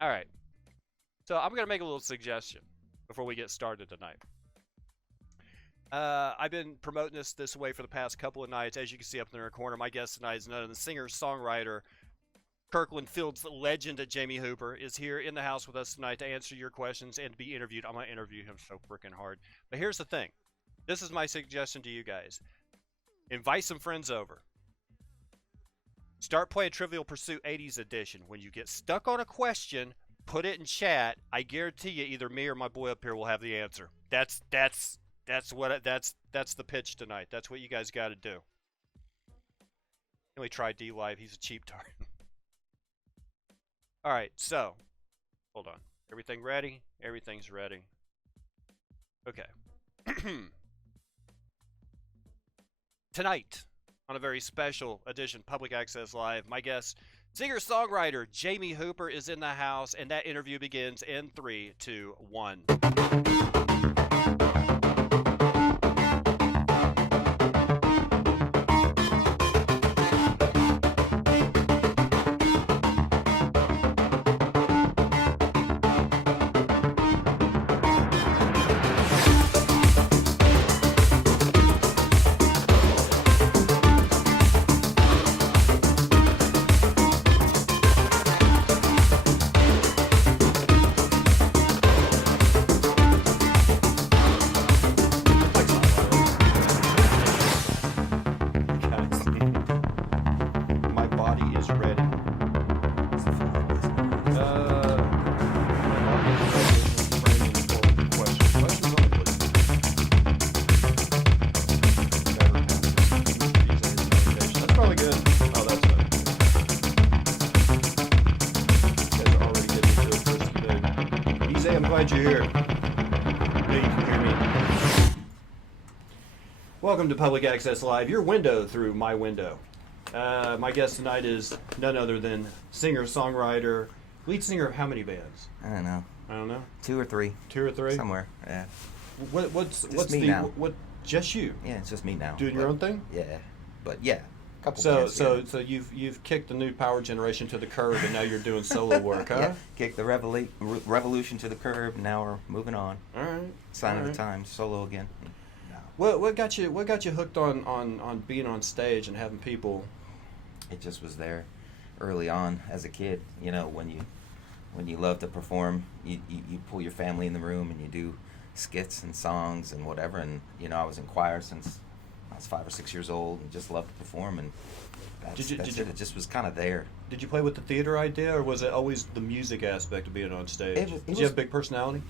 All right. So I'm gonna make a little suggestion before we get started tonight. I've been promoting this way for the past couple of nights. As you can see up in the corner, my guest tonight is none other than singer-songwriter Kirkland Fields legend Jamey Hooper is here in the house with us tonight to answer your questions and to be interviewed. I'm going to interview him so freaking hard. But here's the thing. This is my suggestion to you guys. Invite some friends over. Start playing Trivial Pursuit 80s edition. When you get stuck on a question, put it in chat. I guarantee you either me or my boy up here will have the answer. That's the pitch tonight. That's what you guys got to do. Let me try D Live. He's a cheap tart. All right, so hold on. Everything ready? Everything's ready. Okay. Tonight, on a very special edition Public Access Live, my guest, singer-songwriter Jamey Hooper is in the house, and that interview begins in 3, 2, 1. Welcome to Public Access Live, your window through my window. My guest tonight is none other than singer-songwriter, lead singer of how many bands? I don't know. I don't know. 2 or 3. 2 or 3? Somewhere. Yeah. What's me the now. what? Just you? Yeah, it's just me now. Doing your own thing? Yeah, but yeah. Couple So bands, yeah. so you've kicked the new power generation to the curb, and now you're doing solo work, huh? Yeah. Kick the revolution to the curb. Now we're moving on. All right. Sign All of right. the times. Solo again. What got you hooked on being on stage and having people? It just was there early on as a kid. You know, when you love to perform, you pull your family in the room and you do skits and songs and whatever. And you know, I was in choir since I was 5 or 6 years old and just loved to perform. And that's it. It just was kind of there. Did you play with the theater idea, or was it always the music aspect of being on stage? Did you have a big personality?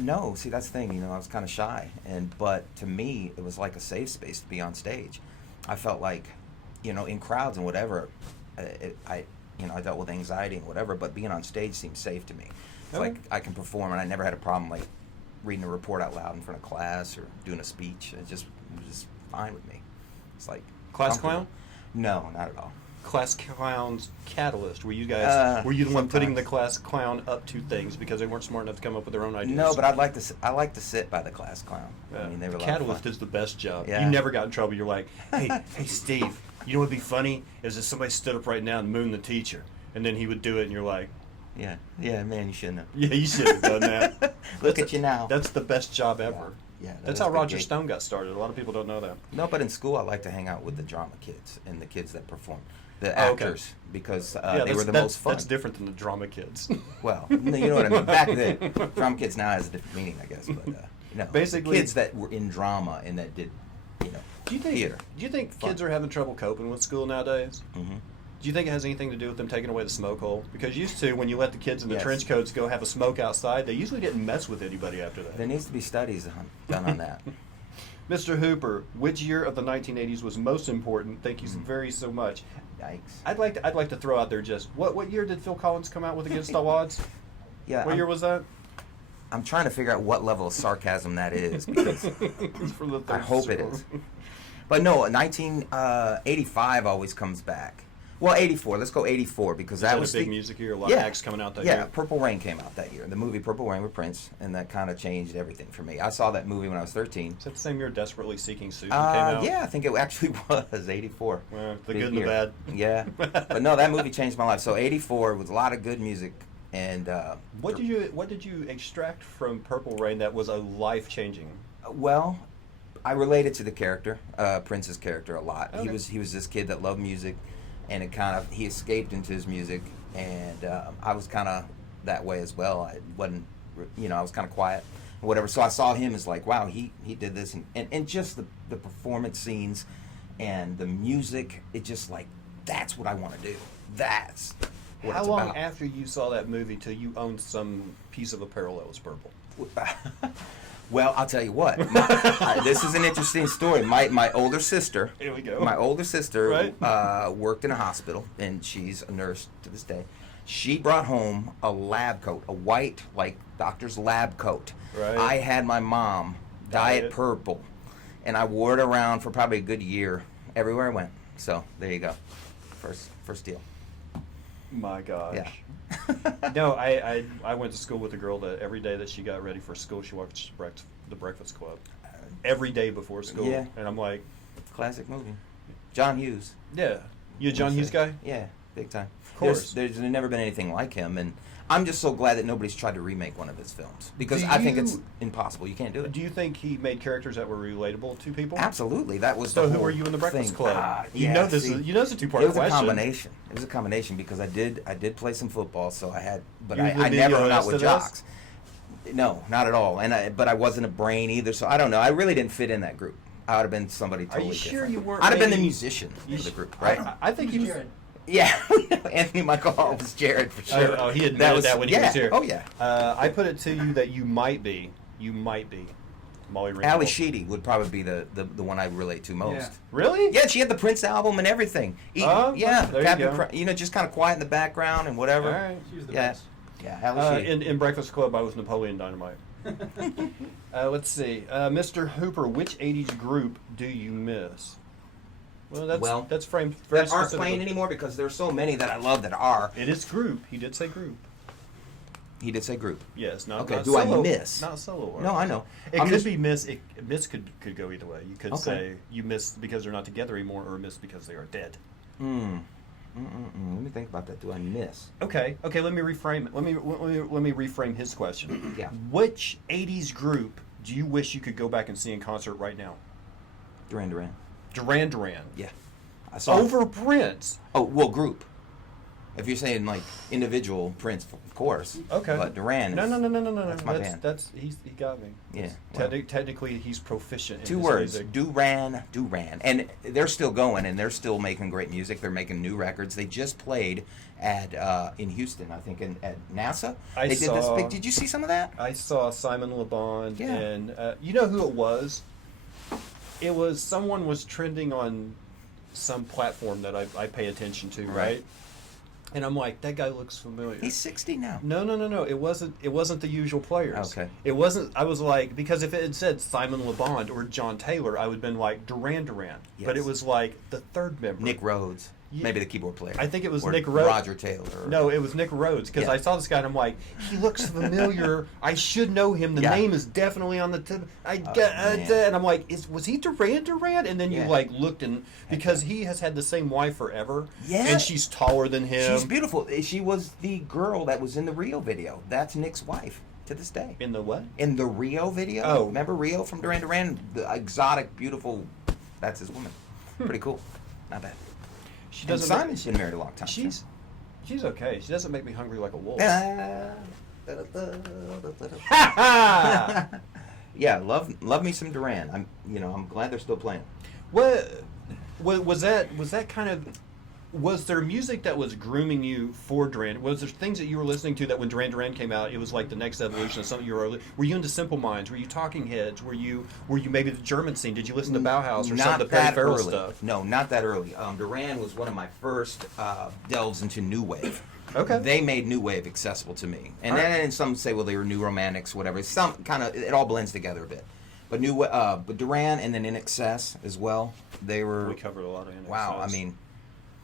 No. See, that's the thing. You know, I was kind of shy, but to me, it was like a safe space to be on stage. I felt like, you know, in crowds and whatever, I dealt with anxiety and whatever, but being on stage seemed safe to me. It's like I can perform, and I never had a problem like reading a report out loud in front of class or doing a speech. It was just fine with me. It's like Class clown? No, not at all. Class clown's catalyst. Were you guys? Were you the one putting the class clown up to things because they weren't smart enough to come up with their own ideas? No, but I like to sit by the class clown. I mean, they were a lot of catalyst fun. is the best job. Yeah. You never got in trouble. You're like, hey, Steve. You know what'd be funny is if somebody stood up right now and mooned the teacher, and then he would do it, and you're like, yeah, man, you shouldn't have. yeah, you should have done that. Look at you now. That's the best job ever. Yeah, that's how Roger Stone got started. A lot of people don't know that. No, but in school, I like to hang out with the drama kids and the kids that perform. The actors, because they were the most fun. That's different than the drama kids. Well, you know what I mean. Back then, drama kids now has a different meaning, I guess. But no, basically, kids that were in drama and that did, theater. Do you think kids are having trouble coping with school nowadays? Mm-hmm. Do you think it has anything to do with them taking away the smoke hole? Because used to, when you let the kids in the Yes. trench coats go have a smoke outside, they usually didn't mess with anybody after that. There needs to be studies done on that. Mr. Hooper, which year of the 1980s was most important? Thank you so much. Yikes. I'd like to throw out there just what year did Phil Collins come out with Against All Odds? Yeah. What year was that? I'm trying to figure out what level of sarcasm that is because From the I hope it is. But no, 1985 always comes back. Well, 84. Let's go 84 because that was a big music year. A lot of acts coming out that year. Yeah, Purple Rain came out that year. The movie Purple Rain with Prince, and that kind of changed everything for me. I saw that movie when I was 13. Is that the same year Desperately Seeking Susan came out? Yeah, I think it actually was 84. Well, the Big good and the year. bad. Yeah, but no, that movie changed my life. So 84 was a lot of good music And What did you extract from Purple Rain that was a life changing? well, I related to the character, Prince's character, a lot. Okay. He was this kid that loved music, and he escaped into his music, and I was kind of that way as well. I wasn't, I was kind of quiet, or whatever. So I saw him as like, wow, he did this, and just the performance scenes, and the music. It just like that's what I want to do. That's what How it's long about. after you saw that movie till you owned some piece of apparel that was purple? Well, I'll tell you what. This is an interesting story. My older sister. Here we go. My older sister Right. worked in a hospital, and she's a nurse to this day. She brought home a lab coat, a white, like doctor's lab coat. Right. I had my mom dye Dye it it. purple, and I wore it around for probably a good year everywhere I went. So there you go. First deal. My gosh. Yeah. No, I went to school with a girl that every day that she got ready for school, she watched the Breakfast Club. Every day before school. Yeah. And I'm like, Classic movie. John Hughes. yeah. You a John Hughes guy? Yeah, big time. Of course. There's never been anything like him, and I'm just so glad that nobody's tried to remake one of his films because Do I think it's you- impossible. You can't do it. Do you think he made characters that were relatable to people? Absolutely, that was. So the who whole were you in the Breakfast thing. Club? You Yeah, know this see, is a two-part It was question. a combination. It was a combination because I did play some football, so I had, but You I would be never the hung out honest with to this? jocks. No, not at all. But I wasn't a brain either, so I don't know. I really didn't fit in that group. I would have been somebody Are you totally sure different. you weren't I'd have been the maybe- musician You of the sh- group, right? I think he was. Jared. Yeah, Anthony Michael Hall was Jared for sure. Oh, he admitted that when he was here. Oh yeah. I put it to you that you might be Molly Ringwald. Ali Sheedy would probably be the one I relate to most. Yeah. Really? Yeah, she had the Prince album and everything. Oh, Yeah, there you Captain go. just kind of quiet in the background and whatever. All right. She was the Yeah. best. Yeah, Ali Sheedy. In Breakfast Club, I was Napoleon Dynamite. Let's see, Mr. Hooper, which '80s group do you miss? Well, that's framed very that aren't specifically. playing anymore because there's so many that I love that are. It is group. He did say group. He did say group. Yes, not Okay, not do I solo, miss? Not solo. No, I know. It I'm could just- be miss. Miss could go either way. You could Okay. say you miss because they're not together anymore, or miss because they are dead. Let me think about that. Do I miss? Okay. Let me reframe it. Let me reframe his question. Yeah. Which '80s group do you wish you could go back and see in concert right now? Duran Duran. Duran Duran. Yeah. I saw. Over Prince. Oh, well, group. If you're saying like individual Prince, of course. Okay. But Duran. No. That's my band. He got me. Yeah, well. Technically, he's proficient in Two his words, music. Duran, and they're still going, and they're still making great music. They're making new records. They just played at in Houston, I think, at NASA. I They did this saw- big. Did you see some of that? I saw Simon Le Bon, Yeah. and you know who it was? It was someone was trending on some platform that I pay attention to, right? And I'm like, that guy looks familiar. He's 60 now. No. It wasn't the usual players. Okay. It wasn't. I was like, because if it had said Simon Le Bon or John Taylor, I would have been like Duran Duran. But it Yes. was like the third member. Nick Rhodes, Yeah. maybe the keyboard player. I think it was Or Nick Rhodes. Roger Taylor. No, it was Nick Rhodes because Yeah. I saw this guy and I'm like, he looks familiar. I should know him. The Yeah. name is definitely on the tip. man. And I'm like, was he Duran Duran? And then you Yeah. like looked and because he has had the same wife forever. Yeah. And she's taller than him. She's beautiful. She was the girl that was in the Rio video. That's Nick's wife to this day. In the what? In the Rio video. Oh. Remember Rio from Duran Duran? The exotic, beautiful. That's his woman. Pretty cool. Not bad. She And doesn't. Simon's been married a long time. She's okay. She doesn't make me hungry like a wolf. Yeah, love me some Duran. I'm glad they're still playing. What was that kind of? Was there music that was grooming you for Duran? Was there things that you were listening to that when Duran Duran came out, it was like the next evolution of something you were? Were you into Simple Minds? Were you Talking Heads? Were you maybe the German scene? Did you listen to Bauhaus or some of the Perry Farrell early. stuff? No, not that early. Duran was one of my first delves into new wave. Okay. They made new wave accessible to me, and All right. then some say, well, they were new romantics, whatever. Some kind of it all blends together a bit. But but Duran and then In Excess as well. They were We covered a lot of NXS. wow. I mean,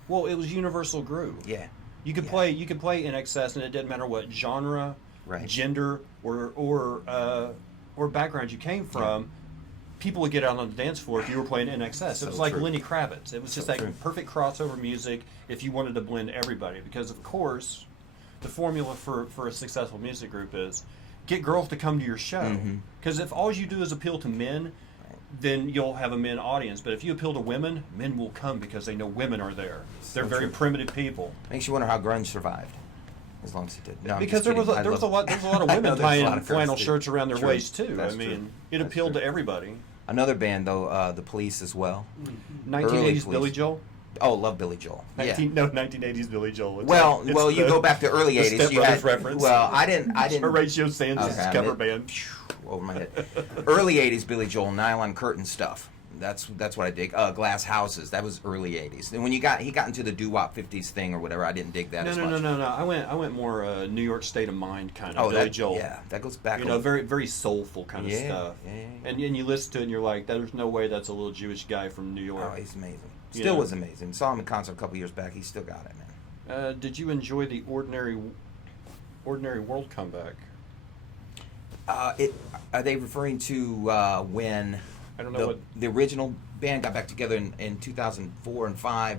well, it was universal groove. yeah. You could Yeah. play. You could play in excess, and it didn't matter what genre, Right. gender, or background you came from. People would get out on the dance floor if you were playing in excess. It So was like true. Lenny Kravitz. It was So just that true. perfect crossover music if you wanted to blend everybody. Because of course, the formula for a successful music group is get girls to come to your show. Because if all you do is appeal to men, then you'll have a men audience. But if you appeal to women, men will come because they know women are there. They're very primitive people. Makes you wonder how grunge survived, as long as it did. No, I'm Because just there was kidding. a lot of women there's a lot tying of girls, flannel too. shirts around their True. waist too. That's I mean, true. it That's appealed true. to everybody. Another band though, the Police as well. 1980s Police. Billy Joel. Oh, love Billy Joel. Yeah. 1980s Billy Joel. Well, you go back to early the 80s. Step You Brothers had, reference. Well, I didn't. Horatio Sands' Okay, cover it- band. Over my head. Early 80s Billy Joel, nylon curtain stuff. That's what I dig. Glass houses. That was early 80s. And when he got into the doo-wop 50s thing or whatever, I didn't dig that as much. No. I went more New York State of Mind kind of Oh, Billy that, Joel. yeah, that goes back. You a know, little- very very soulful kind of Yeah, stuff. yeah. And you listen to it and you're like, there's no way that's a little Jewish guy from New York. Oh, he's amazing. You Still know? was amazing. Saw him in concert a couple years back. He still got it, man. Did you enjoy the Ordinary World comeback? Are they referring to when I don't know the original band got back together in 2004 and 5,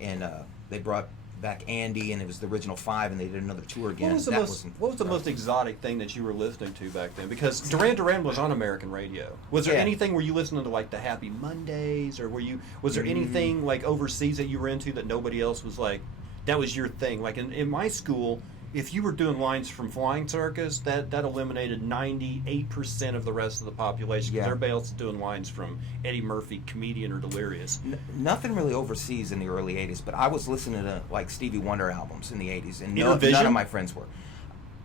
and they brought back Andy, and it was the original 5, and they did another tour again. What was the most exotic thing that you were listening to back then? Because Duran Duran was on American radio. Was there Yeah. anything, were you listening to like the Happy Mondays, or was there anything like overseas that you were into that nobody else was like, that was your thing? Like in my school, if you were doing lines from Flying Circus, that eliminated 98% of the rest of the population. Because Yeah. everybody else is doing lines from Eddie Murphy, Comedian, or Delirious. Nothing really overseas in the early 80s, but I was listening to like Stevie Wonder albums in the 80s, and none Intervision? of my friends were.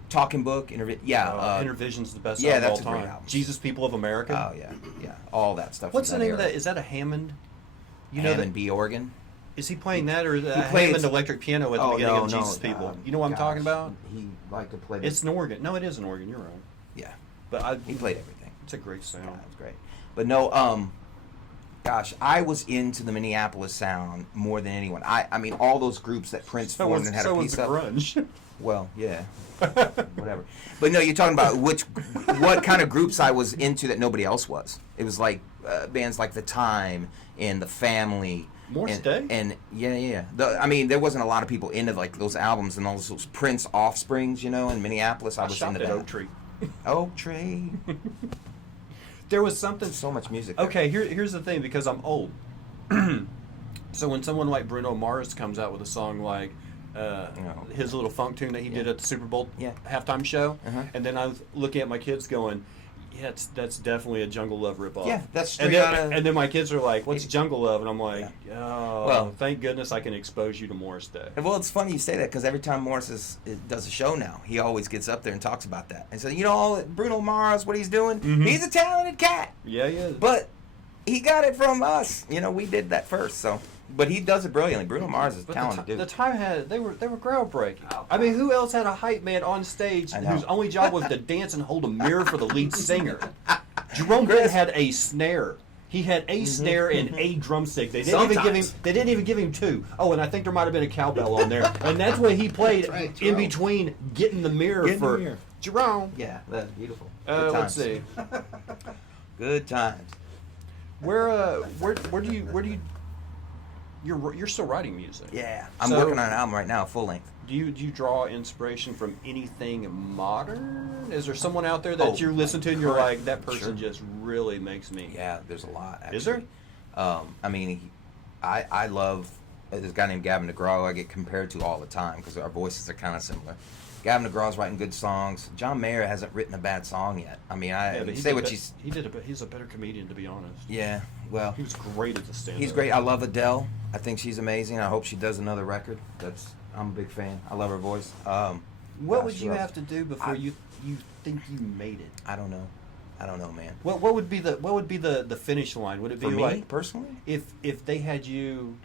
Talking Book, Intervision's the best yeah, album of that's all a great time. album. Jesus People of America. Oh yeah, all that stuff. What's from the name of era. that? Is that a Hammond? You know Hammond that, B organ. is he playing that, or the plays- Hammond electric piano at the beginning of Jesus People? You know what I'm talking about? He liked to play. It's an organ. No, it is an organ. You're right. Yeah, But he played everything. it's a great sound. Yeah, it was great. But no, gosh, I was into the Minneapolis sound more than anyone. I mean, all those groups that Prince formed and had a was piece the of. grunge. Well, yeah, whatever. But no, you're talking about what kind of groups I was into that nobody else was. It was like bands like The Time and The Family. Morse and, Day? And yeah. I mean, there wasn't a lot of people into like those albums and all those Prince offsprings, you know, in Minneapolis. I was shopped into at that. Oak Tree. Oak Tree. There was something. So much music. There. Okay, here's the thing, because I'm old. So when someone like Bruno Mars comes out with a song like his little funk tune that he did at the Super Bowl halftime show, and then I was looking at my kids going, yeah, that's definitely a Jungle Love ripoff. Yeah, that's and straight then, out of. and then my kids are like, what's Jungle Love? And I'm like, oh, Well- thank goodness I can expose you to Morris Day. Well, it's funny you say that because every time Morris does a show now, he always gets up there and talks about that. And so, you know, Bruno Mars, what he's doing, he's a talented cat. Yeah. But he got it from us. You know, we did that first. So, but he does it brilliantly. Bruno Mars is a But talented dude. the time they were groundbreaking. I mean, who else had a hype man on stage I know. whose only job was to dance and hold a mirror for the lead singer? Jerome Benton had a snare. He had a snare and a drumstick. They didn't even give him. They didn't even give him two. Oh, and I think there might have been a cowbell on there. And that's what he played right, in Jerome. between getting the mirror Getting the for mirror. Jerome. Yeah, that's beautiful. Good Let's times. see. Good times. Where do you? You're still writing music. Yeah, I'm So- working on an album right now, full length. Do you draw inspiration from anything modern? Is there someone out there that you listen to and you're correct. like, that person Sure. just really makes me? Yeah, there's a lot. Actually. Is there? I mean, I love this guy named Gavin DeGraw. I get compared to all the time because our voices are kind of similar. Gavin DeGraw's writing good songs. John Mayer hasn't written a bad song yet. I mean, Yeah, but he's he's a better comedian, to be honest. yeah. Well, He was great at the stand-up. he's great. I love Adele. I think she's amazing. I hope she does another record. I'm a big fan. I love her voice. What gosh, would who you else? have to do before I- you think you made it? I don't know. Man. What would be the finish line? Would it be For me like personally, if they had you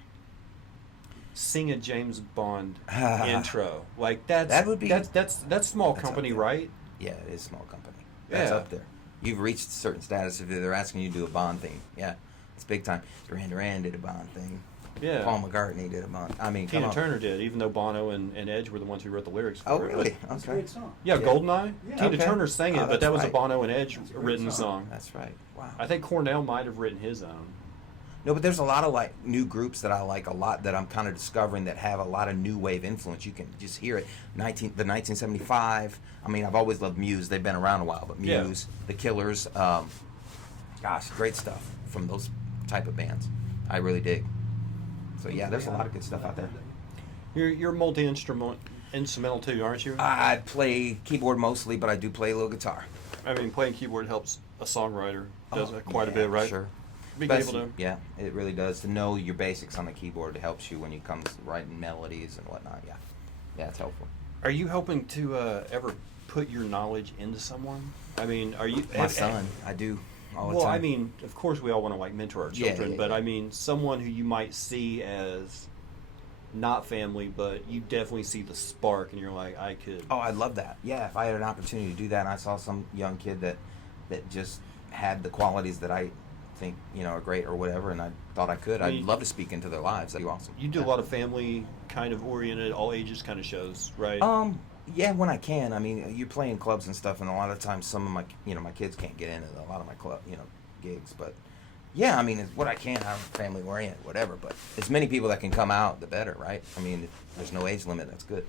sing a James Bond intro? Like That would be- that's small that's company, up there. right? yeah, it is a small company. That's Yeah. up there. You've reached a certain status if they're asking you to do a Bond theme. Yeah, it's big time. Duran Duran did a Bond thing. Yeah. Paul McCartney did a Bond. I mean, Tina come on. Turner did, even though Bono and Edge were the ones who wrote the lyrics for Oh, it. really? It's a Okay. great song. Yeah, Yeah. Goldeneye. Yeah. Tina Okay. Turner sang it, Oh, but that's that was a right. Bono and Edge That's a great written song. song. That's right. Wow. I think Cornell might have written his own. No, but there's a lot of like new groups that I like a lot that I'm kind of discovering that have a lot of new wave influence. You can just hear it. The 1975. I mean, I've always loved Muse. They've been around a while, but Muse, The Killers, gosh, great stuff from those type of bands. I really dig. So yeah, there's a lot of good stuff out there. You're multi-instrumental too, aren't you? I play keyboard mostly, but I do play a little guitar. I mean, playing keyboard helps a songwriter. Does quite a bit, right? Sure. Being able to. Yeah, it really does. To know your basics on the keyboard helps you when you come to writing melodies and whatnot. Yeah, yeah, it's helpful. Are you hoping to ever put your knowledge into someone? I mean, are you My son? I do all the well, time. I mean, of course, we all want to like mentor our children, but I mean, someone who you might see as not family, but you definitely see the spark, and you're like, I could. Oh, I'd love that. Yeah, if I had an opportunity to do that, and I saw some young kid that just had the qualities that I think are great or whatever, and I thought I could. I'd love to speak into their lives. That'd be awesome. You do a lot of family kind of oriented, all ages kind of shows, right? Yeah, when I can. I mean, you play in clubs and stuff, and a lot of times some of my my kids can't get into a lot of my club gigs, but yeah, I mean, it's what I can. I'm family oriented, whatever. But as many people that can come out, the better, right? I mean, there's no age limit. That's good.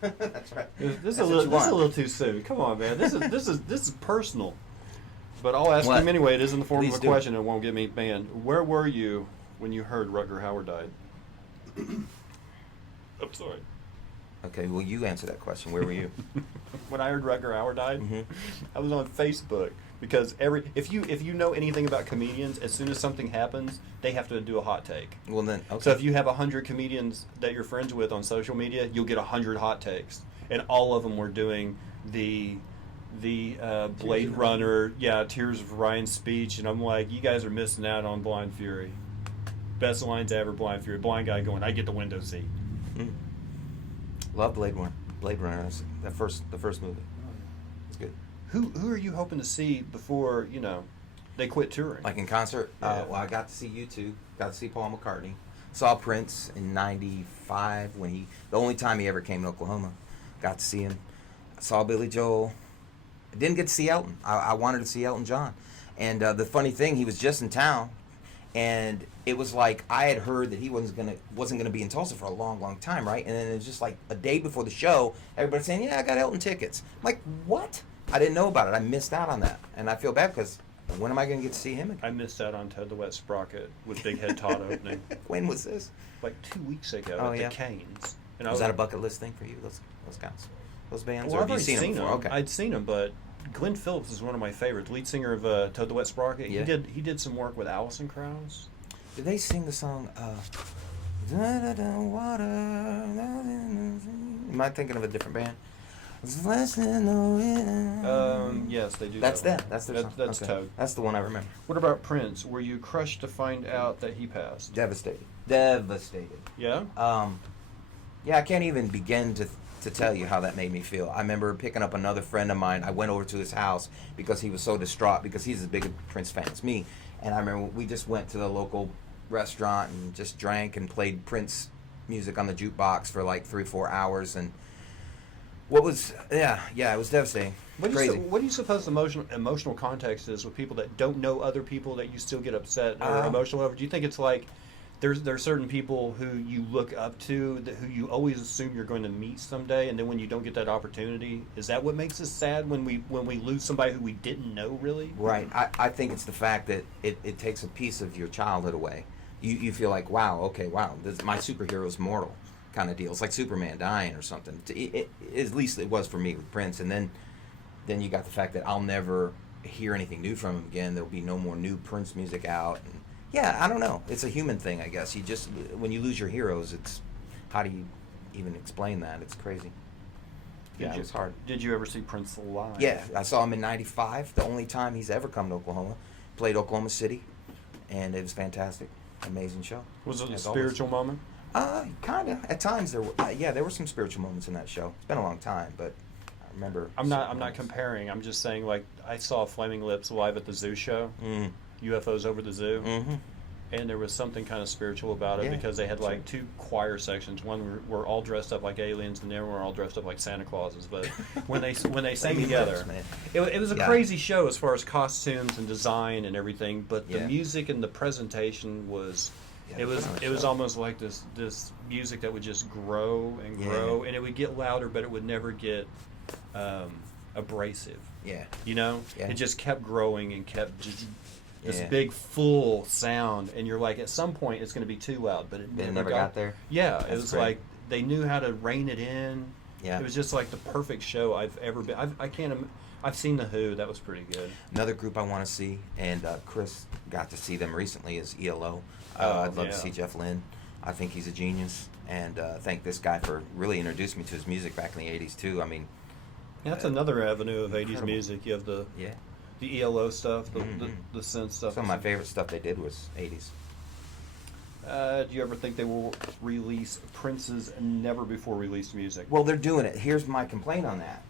That's right. This is a little too soon. Come on, man. This is personal. But I'll ask him anyway. It is in the form of a question. It won't get me banned. Where were you when you heard Rutger Hauer died? I'm sorry. Okay, well, you answer that question. Where were you? When I heard Rutger Hauer died, Mm-hmm. I was on Facebook because if you know anything about comedians, as soon as something happens, they have to do a hot take. Well, then, okay. So if you have 100 comedians that you're friends with on social media, you'll get 100 hot takes, and all of them were doing the Blade Runner, Tears of Ryan's speech, and I'm like, you guys are missing out on Blind Fury. Best lines ever, Blind Fury. Blind guy going, I get the window seat. Mm. Love Blade Runner. That's the first movie. It's good. Who are you hoping to see before they quit touring? Like in concert? Yeah. Well, I got to see U2. Got to see Paul McCartney. Saw Prince in '95 when the only time he ever came to Oklahoma. Got to see him. Saw Billy Joel. I didn't get to see Elton. I wanted to see Elton John. And the funny thing, he was just in town, and it was like I had heard that he wasn't gonna be in Tulsa for a long, long time, right? And then it was just like a day before the show, everybody saying, "Yeah, I got Elton tickets." I'm like, what? I didn't know about it. I missed out on that, and I feel bad because when am I gonna get to see him again? I missed out on Ted the Wet Sprocket with Big Head Todd opening. When was this? Like 2 weeks ago at the Canes. And was that a bucket list thing for you? Those guys, those bands? Well, or I've have you already seen them before? Okay. I'd seen them, but Glenn Phillips is one of my favorites. Lead singer of Toad the Wet Sprocket. Yeah. He did some work with Alison Krauss. Did they sing the song? Water. Am I thinking of a different band? Yes, they do. That's that one. them. That's their song. That's Okay. Toad. That's the one I remember. What about Prince? Were you crushed to find out that he passed? Devastated. Yeah. Yeah, I can't even begin to tell you how that made me feel. I remember picking up another friend of mine. I went over to his house because he was so distraught because he's as big a Prince fan as me. And I remember we just went to the local restaurant and just drank and played Prince music on the jukebox for like 3-4 hours. And it was devastating. What Crazy. do you suppose the emotional context is with people that don't know other people that you still get upset or emotional over? Do you think it's like there are certain people who you look up to who you always assume you're going to meet someday, and then when you don't get that opportunity, is that what makes us sad when we lose somebody who we didn't know really? Right. I think it's the fact that it takes a piece of your childhood away. You feel like, wow, my superhero's mortal kind of deal. It's like Superman dying or something. At least it was for me with Prince. And then you got the fact that I'll never hear anything new from him again. There'll be no more new Prince music out. And yeah, I don't know. It's a human thing, I guess. When you lose your heroes, it's how do you even explain that? It's crazy. Yeah, it's hard. Did you ever see Prince live? Yeah, I saw him in '95. The only time he's ever come to Oklahoma. Played Oklahoma City, and it was fantastic. Amazing show. Was it a spiritual moment? Kind of. At times there were some spiritual moments in that show. It's been a long time, but I remember. I'm not comparing. I'm just saying, like, I saw Flaming Lips live at the Zoo show. Mm. UFOs over the zoo. Mm-hmm. and there was something kind of spiritual about it Yeah, because they had sure. like 2 choir sections. One were all dressed up like aliens, and then were all dressed up like Santa Clauses. But when they sang together, Man. it was a Yeah. crazy show as far as costumes and design and everything. But the Yeah. music and the presentation was. Yeah, It was phenomenal it was show. almost like this music that would just grow and Yeah. grow, and it would get louder, but it would never get abrasive. Yeah. You know, Yeah. it just kept growing and kept just this Yeah. big full sound, and you're like, at some point it's going to be too loud, but it It never got there. Yeah, it That's was great. like they knew how to rein it in. Yeah. It was just like the perfect show I've ever been. I can't. I've seen the Who. That was pretty good. Another group I want to see, and Chris got to see them recently, is ELO. Oh, I'd love yeah. to see Jeff Lynne. I think he's a genius, and thank this guy for really introducing me to his music back in the '80s too. I mean, That's another avenue of '80s incredible. music. You have the yeah. ELO stuff, the Mhm. the synth stuff. Some of my favorite stuff they did was '80s. Do you ever think they will release Prince's never before released music? Well, they're doing it. Here's my complaint on that.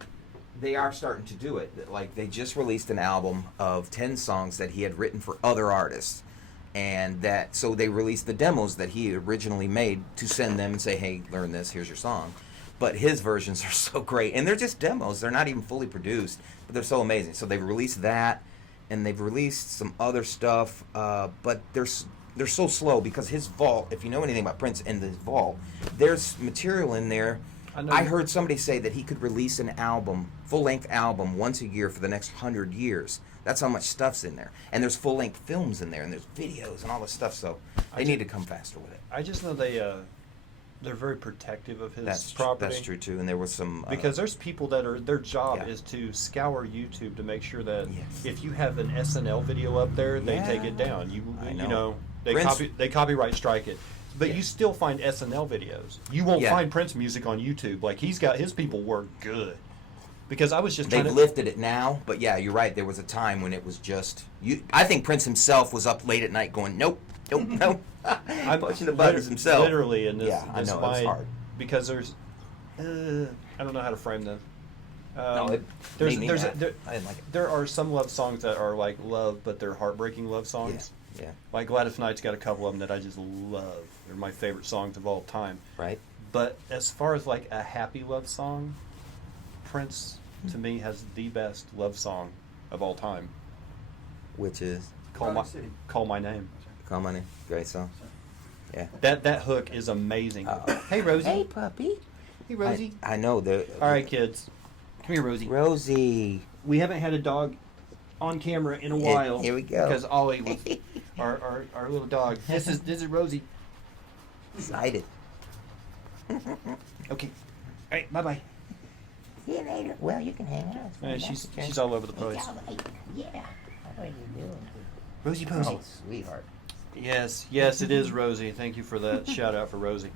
They are starting to do it. Like, they just released an album of 10 songs that he had written for other artists. And so they released the demos that he originally made to send them and say, hey, learn this, here's your song. But his versions are so great. And they're just demos. They're not even fully produced, but they're so amazing. So they've released that, and they've released some other stuff, but they're so slow because his vault, if you know anything about Prince and his vault, there's material in there. I heard somebody say that he could release an album, full-length album, once a year for the next 100 years. That's how much stuff's in there. And there's full-length films in there, and there's videos and all this stuff, so they need to come faster with it. I just know they're very protective of his That's property. That's true, too, and there was some... Because there's people that are their job Yeah. is to scour YouTube to make sure that Yes. if you have an SNL video up there, they take it Yeah. down. I You know. know they Prince- they copyright strike it. But Yeah. you still find SNL videos. You won't Yeah. find Prince music on YouTube. Like, he's got his people work good. Because I was just They've trying to lifted it now, but yeah, you're right. There was a time when it was just... I think Prince himself was up late at night going, nope, nope, nope. I'm pushing the buttons himself. Literally in this. Yeah, I this know, it's mind, hard. Because there's, I don't know how to frame them. No, it there's made me there's mad. there, I didn't like it. there are some love songs that are like love, but they're heartbreaking love songs. Yeah, Like Gladys Knight's got a couple of them that I just love. They're my favorite songs of all time. right? But as far as like a happy love song, Prince to me has the best love song of all time. Which is... Call My Name. Call My Name. Great song. Yeah. That hook is amazing. Hey Rosie. Hey, puppy. Hey Rosie. I know. All right, kids. Come here, Rosie. Rosie. We haven't had a dog on camera in a while. Here we go. Because Ollie was our little dog. This is Rosie. Excited. Okay. All right. Bye bye. See you later. Well, you can hang out. She's all over the place. Yeah. How are you doing? Rosie Posey. Oh, sweetheart. Yes, it is Rosie. Thank you for that shout out for Rosie.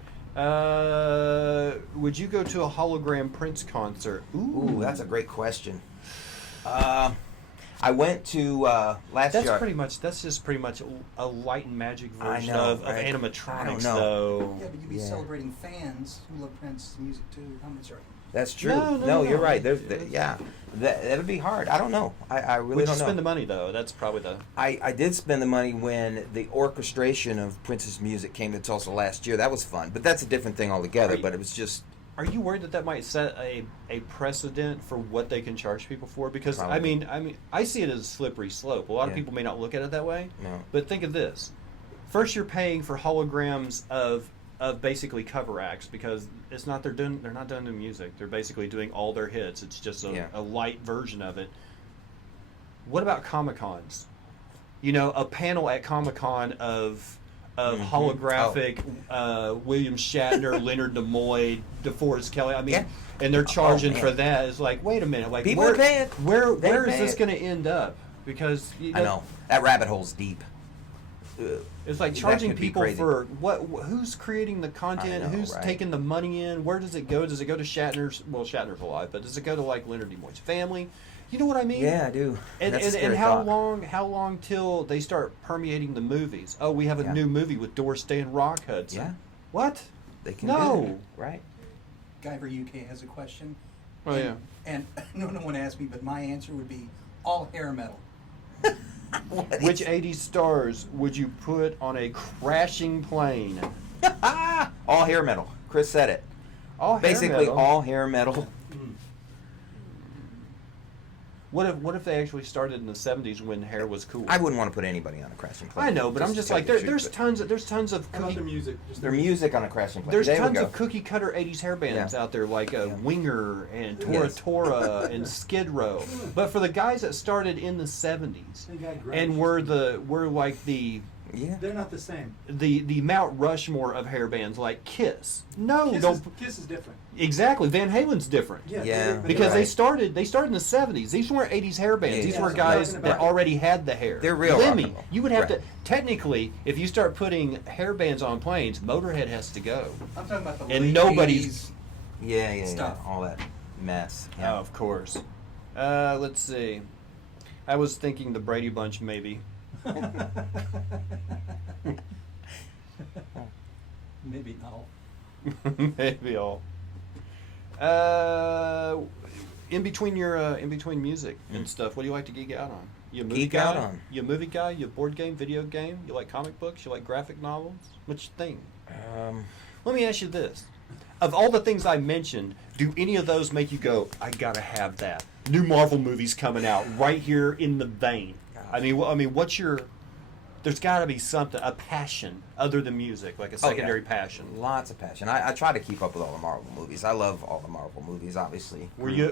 Would you go to a hologram Prince concert? Ooh, that's a great question. I went to last That's year. just pretty much a light and magic I version know, of right? I animatronics, don't know. though. Yeah, but you'd be Yeah. celebrating fans who love Prince's music too. How much are That's true. No, You're no. right. Yeah, that would be hard. I don't know. I really Would you don't know. spend the money though? That's probably the. I did spend the money when the orchestration of Prince's music came to Tulsa last year. That was fun, but that's a different thing altogether. Are you- But it was just Are you worried that might set a precedent for what they can charge people for? Because Probably. I mean, I see it as a slippery slope. A lot of Yeah. people may not look at it that way. No. But think of this: first, you're paying for holograms of basically cover acts because they're not doing the music. They're basically doing all their hits. It's just Yeah. a light version of it. What about Comic-Cons? You know, a panel at Comic-Con of holographic William Shatner, Leonard Nimoy, DeForest Kelly. I mean, Yeah. and they're charging man. for that. It's like, wait a minute, like People where, are paying. Where They're is this paying. going to end up? Because I know that rabbit hole's deep. it's like That charging could be people crazy. for who's creating the content, I know, who's right? taking the money in, where does it go? Does it go to Shatner's? Well, Shatner's alive, but does it go to like Leonard Nimoy's family? You know what I mean? Yeah, I do. And, That's a and scary how thought. long till they start permeating the movies? Oh, we have a Yeah. new movie with Doris Day and Rock Hudson. Yeah. What? They can No. do that, right? Guyver UK has a question. Oh, yeah. And no one asked me, but my answer would be all hair metal. What Which is- 80s stars would you put on a crashing plane? all hair metal. Chris said it. All hair Basically, metal. all hair metal. What if they actually started in the 70s when hair was cool? I wouldn't want to put anybody on a crashing plane. I know, but I'm just to like tell you the there's truth, tons of How about the cookie, music? Just Their music on a crashing plane. there's there we tons go. of cookie cutter 80s hair bands Yeah. out there like Yeah. Winger and Tora Yes. Tora and Skid Row. But for the guys that started in the 70s They got grunge. and were like the Yeah. They're not the same. Mount Rushmore of hair bands like Kiss. No, Kiss is different. exactly. Van Halen's different. Yeah. Yeah. but Because Right. they started in the 70s. These weren't 80s hair bands. Yeah, These yeah. were Yeah, guys talking that about- already had the hair. They're real rock Lemmy, and roll. you would have Right. to technically, if you start putting hair bands on planes, Motorhead has to go. I'm talking about the And late nobody's- 80s. Yeah. Stuff. All that mess. Oh, Yeah. of course. Let's see. I was thinking the Brady Bunch maybe. Maybe not. Maybe all. In between music and stuff, what do you like to geek out on? You a movie Geek guy? out on? You a movie guy? You a board game, video game? You like comic books? You like graphic novels? Which thing? Let me ask you this: of all the things I mentioned, do any of those make you go, "I gotta have that"? New Marvel movies coming out right here in the vein. I mean, what's your? There's got to be something, a passion other than music, like a Oh, yeah. secondary passion. Lots of passion. I try to keep up with all the Marvel movies. I love all the Marvel movies, obviously. Were you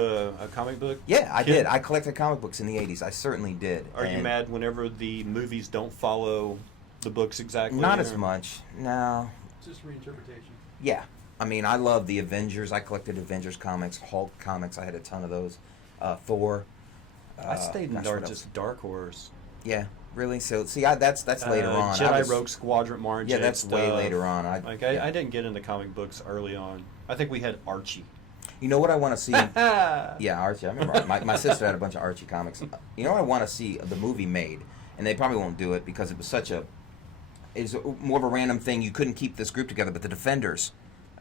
a comic book? Yeah, I kid? did. I collected comic books in the 80s. I certainly did. Are you And mad whenever the movies don't follow the books exactly? Not or- as much. No. Just reinterpretation. Yeah. I mean, I love the Avengers. I collected Avengers comics, Hulk comics. I had a ton of those. Thor. I stayed in gosh, what else? just Dark Horse. Yeah, really. So see, that's later on. I Jedi was- Rogue Squadron, Mara Yeah, Jade that's way stuff. later on. I didn't get into comic books early on. I think we had Archie. You know what I want to see? Yeah. Yeah, Archie. I remember my sister had a bunch of Archie comics. You know what I want to see the movie made, and they probably won't do it because it was such a. It's more of a random thing. You couldn't keep this group together, but the Defenders.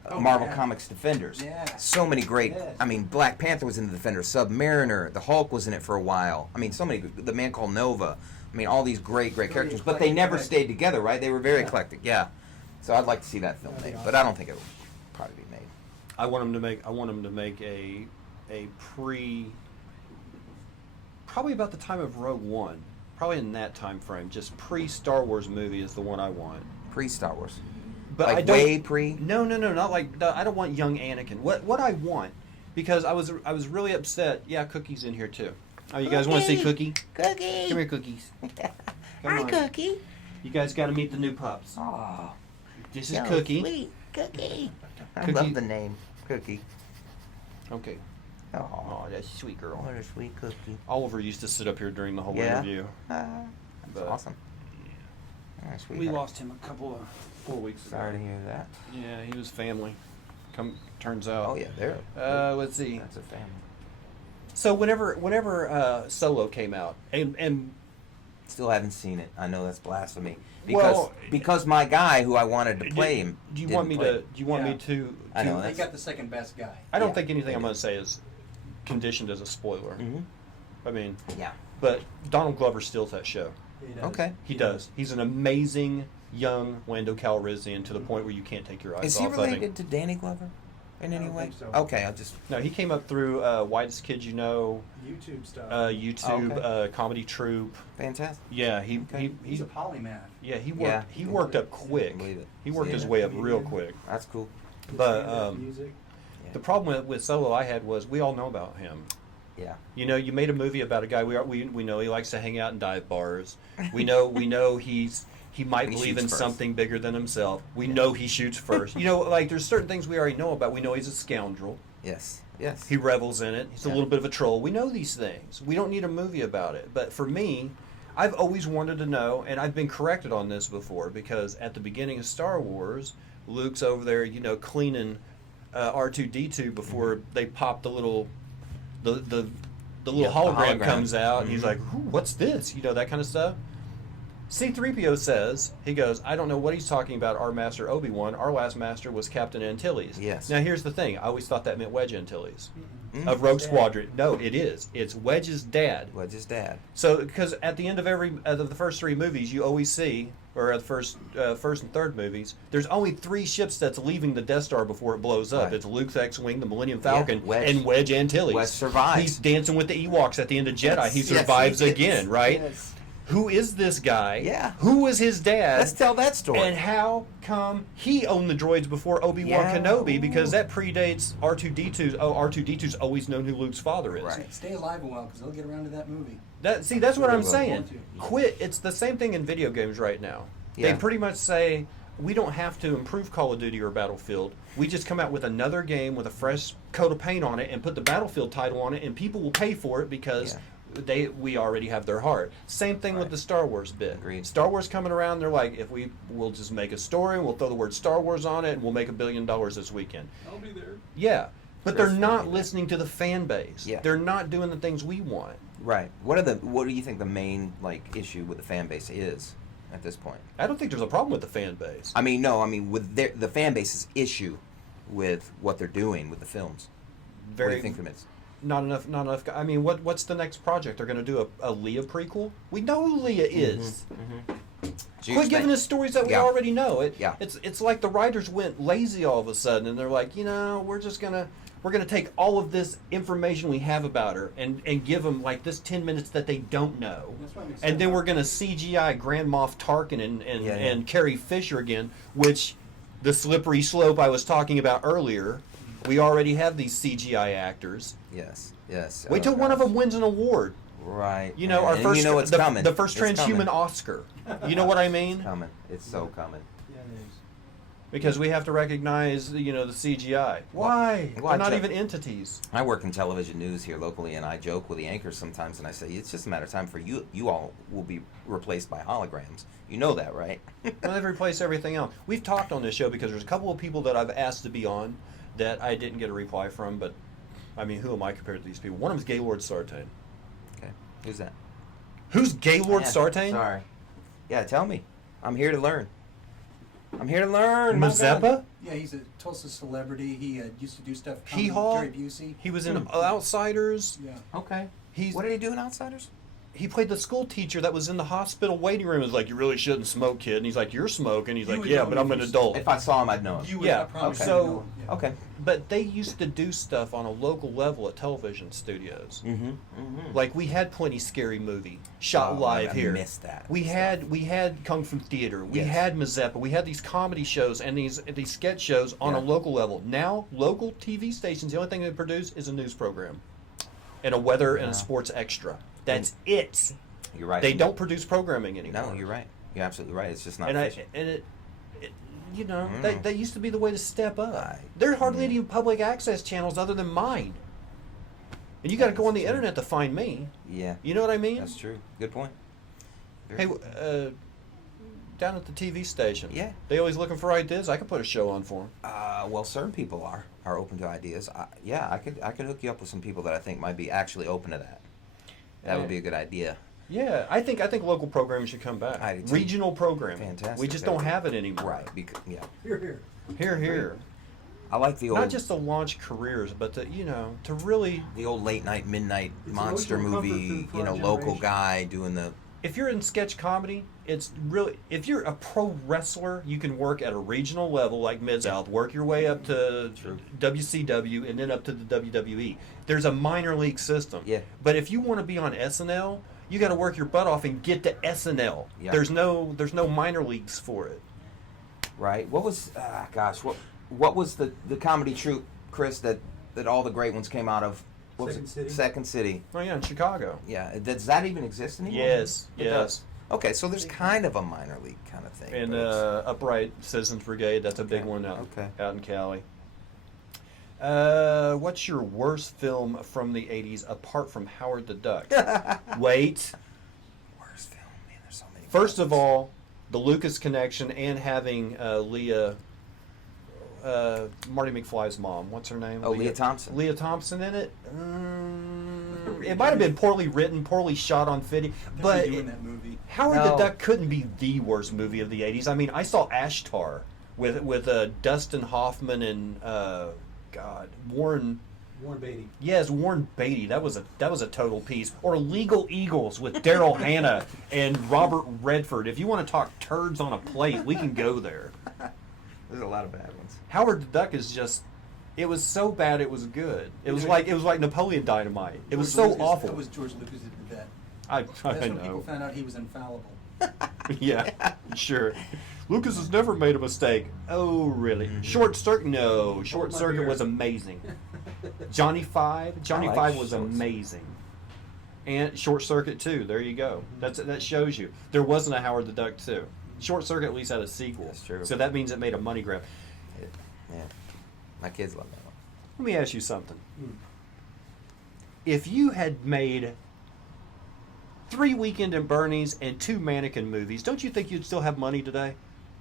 Oh, Marvel yeah. Comics Defenders. Yeah. So many great. Yes. I mean, Black Panther was in the Defenders. Submariner. The Hulk was in it for a while. I mean, so many. The Man Called Nova. I mean, all these great Very characters, but they eclectic, never right? stayed together, right? They were very Yeah. eclectic. Yeah. So I'd like to see that film That'd be made, but I don't think it will probably be made. I want them to make a probably about the time of Rogue One, probably in that time frame. Just pre Star Wars movie is the one I want. Pre Star Wars. But Like I don't, way pre? No, not like. No, I don't want young Anakin. What I want, because I was really upset. Yeah, Cookie's in here too. Oh, you guys want to see Cookie? Cookie. Come here, Cookies. Come Hi, on. Cookie. You guys got to meet the new pups. Oh, This is So Cookie. Sweet. Cookie. I Cookie. love the name Cookie. Okay. Oh, Oh, that's a sweet girl. what a sweet cookie. Oliver used to sit up here during the whole Yeah. interview. That's But- awesome. Oh, sweet. We lost him a couple of 4 weeks ago. Sorry to hear that. Yeah, he was family. Turns out. Oh yeah, there. Let's see. That's a family. So whenever Solo came out, and Still haven't seen it. I know that's blasphemy. Because Well, because my guy who I wanted to play him. do you didn't want me play to? him. Do you want me Yeah. to? I know, They that's- got the second best guy. I don't Yeah, think anything they I'm do. going to say is conditioned as a spoiler. Mhm. I mean, Yeah. but Donald Glover steals that show. He does. Okay. He does. He's an amazing young Lando Calrissian to the point where you can't take your eyes Is off he of related him. to Danny Glover in I any don't way? think so. Okay, I'll just. No, he came up through Whitest Kids You Know, YouTube stuff. YouTube, Okay. Comedy Troupe. Fantastic. Yeah, he He's a polymath. yeah he worked Yeah. he worked up quick. Believe it. He worked Yeah. his way up real quick. That's cool. But, Stand-up music. The problem with Solo I had was we all know about him. Yeah. You know, you made a movie about a guy we know he likes to hang out in dive bars. We know he might And he believe shoots in first. something bigger than himself. We know he shoots first. You know, like there's certain things we already know about. We know he's a scoundrel. Yes. Yes. He revels in it. He's a Yeah. little bit of a troll. We know these things. We don't need a movie about it. But for me, I've always wanted to know, and I've been corrected on this before, because at the beginning of Star Wars, Luke's over there, cleaning R2-D2 before they pop the little Yeah, the hologram hologram. comes out, and he's Mhm. like, "Ooh, what's this?" That kind of stuff. C-3PO says, he goes, I don't know what he's talking about, our master Obi-Wan. Our last master was Captain Antilles. Yes. Now, here's the thing. I always thought that meant Wedge Antilles Mm. of Rogue Dad. Squadron. No, it is. It's Wedge's dad. Wedge's dad. So, because at the end of every of the first 3 movies, you always see, or at the first and third movies, there's only 3 ships that's leaving the Death Star before it blows up. Right. It's Luke's X-wing, the Millennium Falcon, Wedge. and Wedge Antilles. Wedge survives. He's dancing with the Ewoks at the end of Jedi. Yes, He yes, he survives is. again, right? Yes. Who is this guy? Yeah. Who was his dad? Let's tell that story. And how come he owned the droids before Obi-Wan Yeah. Kenobi? Because that predates R2-D2's. Oh, R2-D2's always known who Luke's father is. Right. Stay alive a while because they'll get around to that movie. That's what I'm Well, saying. want to. Quit. It's the same thing in video games right now. Yeah. They pretty much say, we don't have to improve Call of Duty or Battlefield. We just come out with another game with a fresh coat of paint on it and put the Battlefield title on it, and people will pay for it because we already have their heart. Same thing with Right. the Star Wars bit. Agreed. Star Wars coming around, they're like, if we'll just make a story, we'll throw the word Star Wars on it, and we'll make $1 billion this weekend. I'll be there. Yeah, but Chris they're will not be there. listening to the fan base. Yeah. They're not doing the things we want. Right. What do you think the main issue with the fan base is at this point? I don't think there's a problem with the fan base. I mean, no. I mean, with the fan base's issue with what they're doing with the films. What do you think from it? Not enough. I mean, what's the next project? They're going to do a Leia prequel? We know who Leia is. Quit giving us stories that we Yeah. already know. Yeah. It's like the writers went lazy all of a sudden, and they're like, we're gonna take all of this information we have about her and give them like this 10 minutes that they don't know, That's what I'm and excited then about. we're gonna CGI Grand Moff Tarkin and Yeah. and Carrie Fisher again, which the slippery slope I was talking about earlier. We already have these CGI actors. Yes. Yes. Wait till one of them wins an award. Right. You know, our and first you know it's the, coming. the first It's transhuman coming. Oscar. You know what I mean? It's coming. It's so coming. Yeah, it is. Because we have to recognize, the CGI. Why? Well, They're not I- even entities. I work in television news here locally, and I joke with the anchors sometimes, and I say it's just a matter of time for you. You all will be replaced by holograms. You know that, right? Well, they've replaced everything else. We've talked on this show because there's a couple of people that I've asked to be on that I didn't get a reply from, but, I mean, who am I compared to these people? One of them is Gaylord Sartain. Okay. Who's that? Who's Gaylord Yeah, Sartain? Sorry. Yeah, tell me. I'm here to learn. I'm here to learn. my God. Mazeppa? Yeah, he's a Tulsa celebrity. He used to do stuff. Hee with Haw? Gary Busey. He was in Outsiders. Yeah. Okay. He's What did he do in Outsiders? He played the school teacher that was in the hospital waiting room. It was like, you really shouldn't smoke, kid. And he's like, you're smoking. He's You like, would yeah, know but him I'm if an you- adult. If I saw him, I'd know him. You would, Yeah, I promise okay. you would So- know him. Yeah. Okay. But they used to do stuff on a local level at television studios. Mm-hmm. Mm-hmm. Like we had Plenty Scary Movie shot Oh, live I here. missed that We stuff. had Kung Fu Theater. We Yes. had Mazeppa. We had these comedy shows and these sketch shows on a Yeah. local level. Now local TV stations, the only thing they produce is a news program, and a weather and Yeah. a sports extra. That's it. You're right. They don't produce programming anymore. No, you're right. You're absolutely right. It's just not. And efficient. it you know, Mm. that used to be the way to step up. Right. There are hardly Mm. any public access channels other than mine. And you got to go on the That's true. internet to find me. Yeah. You know what I mean? That's true. Good point. Hey, down at the TV station. Yeah. They always looking for ideas. I could put a show on for them. Well, certain people are open to ideas. I could hook you up with some people that I think might be actually open to that. That would be a good idea. Yeah, I think local programming should come back. I do too. Regional programming. Fantastic. We just don't have it anymore. Right. Yeah. Here, here. Here, here. I like the old Not just to launch careers, but to to really. the old late night midnight It's monster emotional comfort movie. food for our Local generation. guy doing the. If you're in sketch comedy, it's really, if you're a pro wrestler, you can work at a regional level like Mid-South, work your way up to True. WCW and then up to the WWE. There's a minor league system. Yeah. But if you want to be on SNL, you got to work your butt off and get to SNL. Yeah. There's no minor leagues for it. Right. What was what was the comedy troupe, Chris, that all the great ones came out of? What was Second it? City. Second City. Oh yeah, in Chicago. Yeah. Does that even exist anymore? Yes, It yes. does. Okay, so there's kind of a minor league kind of thing. And but it's- Upright Citizens Brigade, that's a big Okay, one out okay. in Cali. What's your worst film from the 80s apart from Howard the Duck? Wait. worst film, man. There's so many. First of films. all, the Lucas connection and having Leah, Marty McFly's mom. What's her name? Oh, Leah Thompson. Leah Thompson in it. it might have been poorly written, poorly shot on video, but doing that movie. Howard No. the Duck couldn't be the worst movie of the '80s. I mean, I saw Ashtar with Dustin Hoffman and Warren. Warren Beatty. Yes, Warren Beatty. That was a total piece. Or Legal Eagles with Daryl Hannah and Robert Redford. If you want to talk turds on a plate, we can go there. There's a lot of bad ones. Howard the Duck is just. It was so bad it was good. It was like Napoleon Dynamite. It was so awful. That was George Lucas that did that. I That's when people know. found out he was infallible. Yeah, sure. Lucas has never made a mistake. Oh, really? Short Circuit? No. Short my Circuit beer. was amazing. Johnny Five? Johnny like Five was Short Circuit. amazing. And Short Circuit 2. There you go. That shows you. There wasn't a Howard the Duck 2. Short Circuit at least had a sequel. That's true. So that means it made a money grab. Yeah. My kids love that one. Let me ask you something. If you had made 3 Weekend at Bernie's and 2 Mannequin movies, don't you think you'd still have money today?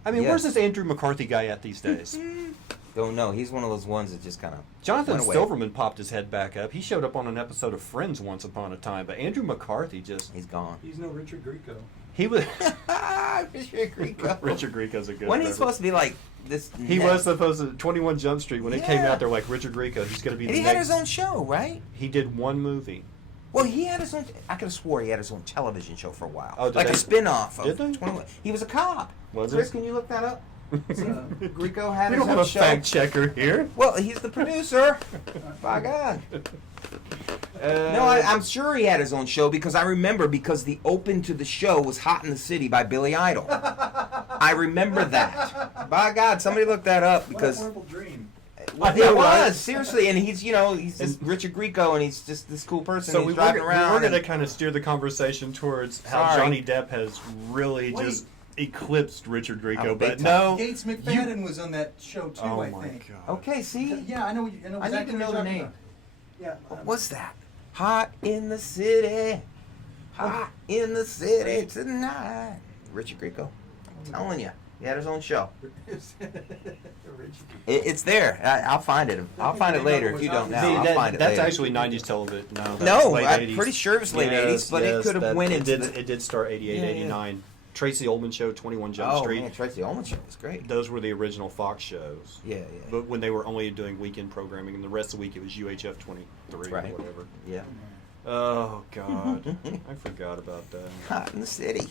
I mean, where's Yes. this Andrew McCarthy guy at these days? Don't know. He's one of those ones that just kind of. Jonathan went away. Silverman popped his head back up. He showed up on an episode of Friends once upon a time, but Andrew McCarthy just. He's gone. He's no Richard Grieco. He was. Richard Grieco. Richard Grieco's a good When he's reference. supposed to be like this. He was supposed to 21 Jump Street when it came Yeah. out. They're like Richard Grieco. He's going to be And the he had next. his own show, right? He did one movie. Well, he had his own. I could have swore he had his own television show for a while. Oh, did like they? a spin-off of Did they? 21. He was a cop. Was Chris, it? can you look that up? Grieco had We his don't have own a show. fact checker here. Well, he's the producer. By God. No, I'm sure he had his own show because I remember because the open to the show was "Hot in the City" by Billy Idol. I remember that. By God, somebody look that up because What a horrible dream. I it know, was right? seriously, and he's he's just Richard Grieco, and he's just this cool person. So he's we driving were around. going to and- kind of steer the conversation towards how Sorry. Johnny Depp has really Wait. just eclipsed Richard Grieco, Oh, big but time. no. Gates McFadden was on that show too, Oh I my think. God. Okay, see, Yeah, I know. I know I need exactly to know what the you're name. talking about. Yeah. What's that? Hot in the city, hot in the city tonight. Richard Grieco. I'm telling you, he had his own show. It's there. I'll find it. I'll find it later if you don't now. See, I'll find it that's later. actually 90s television. No, that's No, late I'm 80s. pretty sure it was late 80s, but it could have went into the... It did start 88, Yeah, yeah. 89. Tracy Ullman Show, 21 Jump Oh Street. man, Tracy Ullman show was great. Those were the original Fox shows. Yeah, yeah. But when they were only doing weekend programming, and the rest of the week it was UHF 23 Right. or whatever. Yeah. Oh, God. I forgot about that. Hot in the city.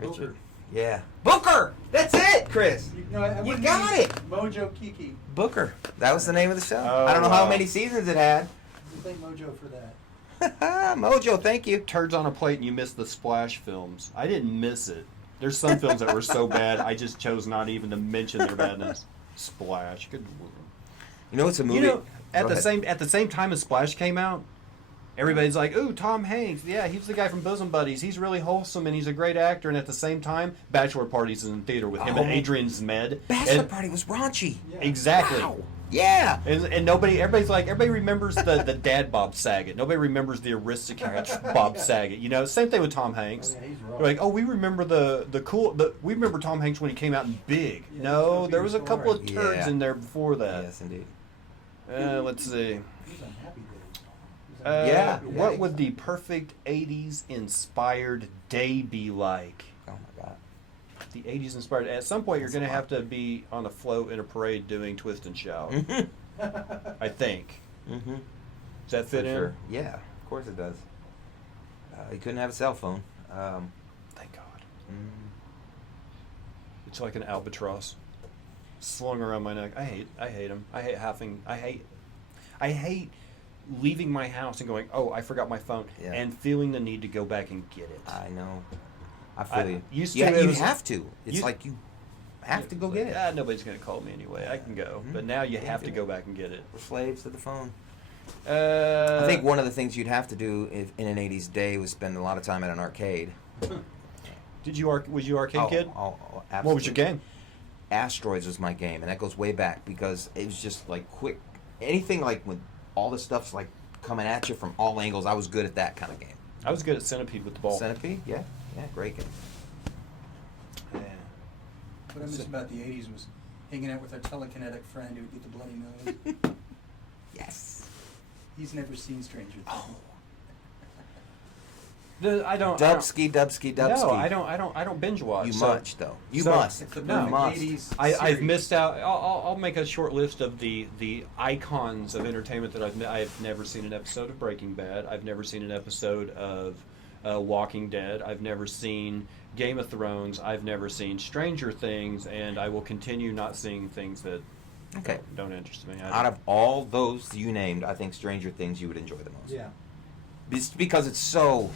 Booker. Richard. Yeah. Booker! That's it, Chris! I You wouldn't got name it! Mojo Kiki. Booker. That was the name of the show. Oh, I don't know how wow. many seasons it had. We thank Mojo for that. Mojo, thank you. Turds on a Plate and you missed the Splash films. I didn't miss it. There's some films that were so bad, I just chose not even to mention their badness. Splash. Good Lord. You know, it's a movie. You know, at Go the ahead. same time as Splash came out, everybody's like, "Ooh, Tom Hanks, yeah, he's the guy from Bosom Buddies. He's really wholesome and he's a great actor." And at the same time, Bachelor Parties is in theater with him and Oh. Adrian Zmed. Bachelor And- Party was raunchy. Yeah. Exactly. Wow. Yeah. And everybody's like, everybody remembers the dad Bob Saget. Nobody remembers the aristocrat Bob Saget. You know, same thing with Tom Hanks. Oh, yeah, he's raw. They're like, oh, we remember we remember Tom Hanks when he came out in Big. Yeah, no, that's there was a Peter couple of Stormare. turds Yeah. in there before that. Yes, indeed. Let's see. He was on Happy Days. He was on Yeah. Happy Days. What would the perfect 80s inspired day be like? Oh my God. The 80s inspired. At some point, you're That's going a to lot. have to be on a float in a parade doing Twist and Shout. Mm-hmm. I think. Mm-hmm. Does that fit in? Sure. Yeah, of course it does. He couldn't have a cell phone. Thank God. Mm. It's like an albatross slung around my neck. I hate him. I hate leaving my house and going, oh, I forgot my phone, Yeah. and feeling the need to go back and get it. I know. I feel you. used Yeah, to, it you was- have to. It's used- like you have to go It's get like, it. Ah, nobody's going to call me anyway. I can go. Mhm. But now you Yeah, have to get go it. back and get it. We're slaves to the phone. I I think one of the things you'd have to do in an 80s day was spend a lot of time at an arcade. Was you arcade kid? Absolutely. What was your game? Asteroids was my game, and that goes way back because it was just like quick. Anything like when all the stuff's like coming at you from all angles, I was good at that kind of game. I was good at Centipede with the ball. Centipede? Yeah. Yeah, great game. Yeah. What I miss about the 80s was hanging out with our telekinetic friend who would get the bloody nose. Yes. He's never seen Stranger Things. Oh. Dubsky. No, I don't binge watch. You so- must though. You so- must. It's the You perfect must. 80s I've series. missed out. I'll make a short list of the icons of entertainment that I've never seen an episode of Breaking Bad. I've never seen an episode of Walking Dead. I've never seen Game of Thrones. I've never seen Stranger Things, and I will continue not seeing things that Okay. don't interest me. Out of all those you named, I think Stranger Things you would enjoy the most. Yeah. It's because it's so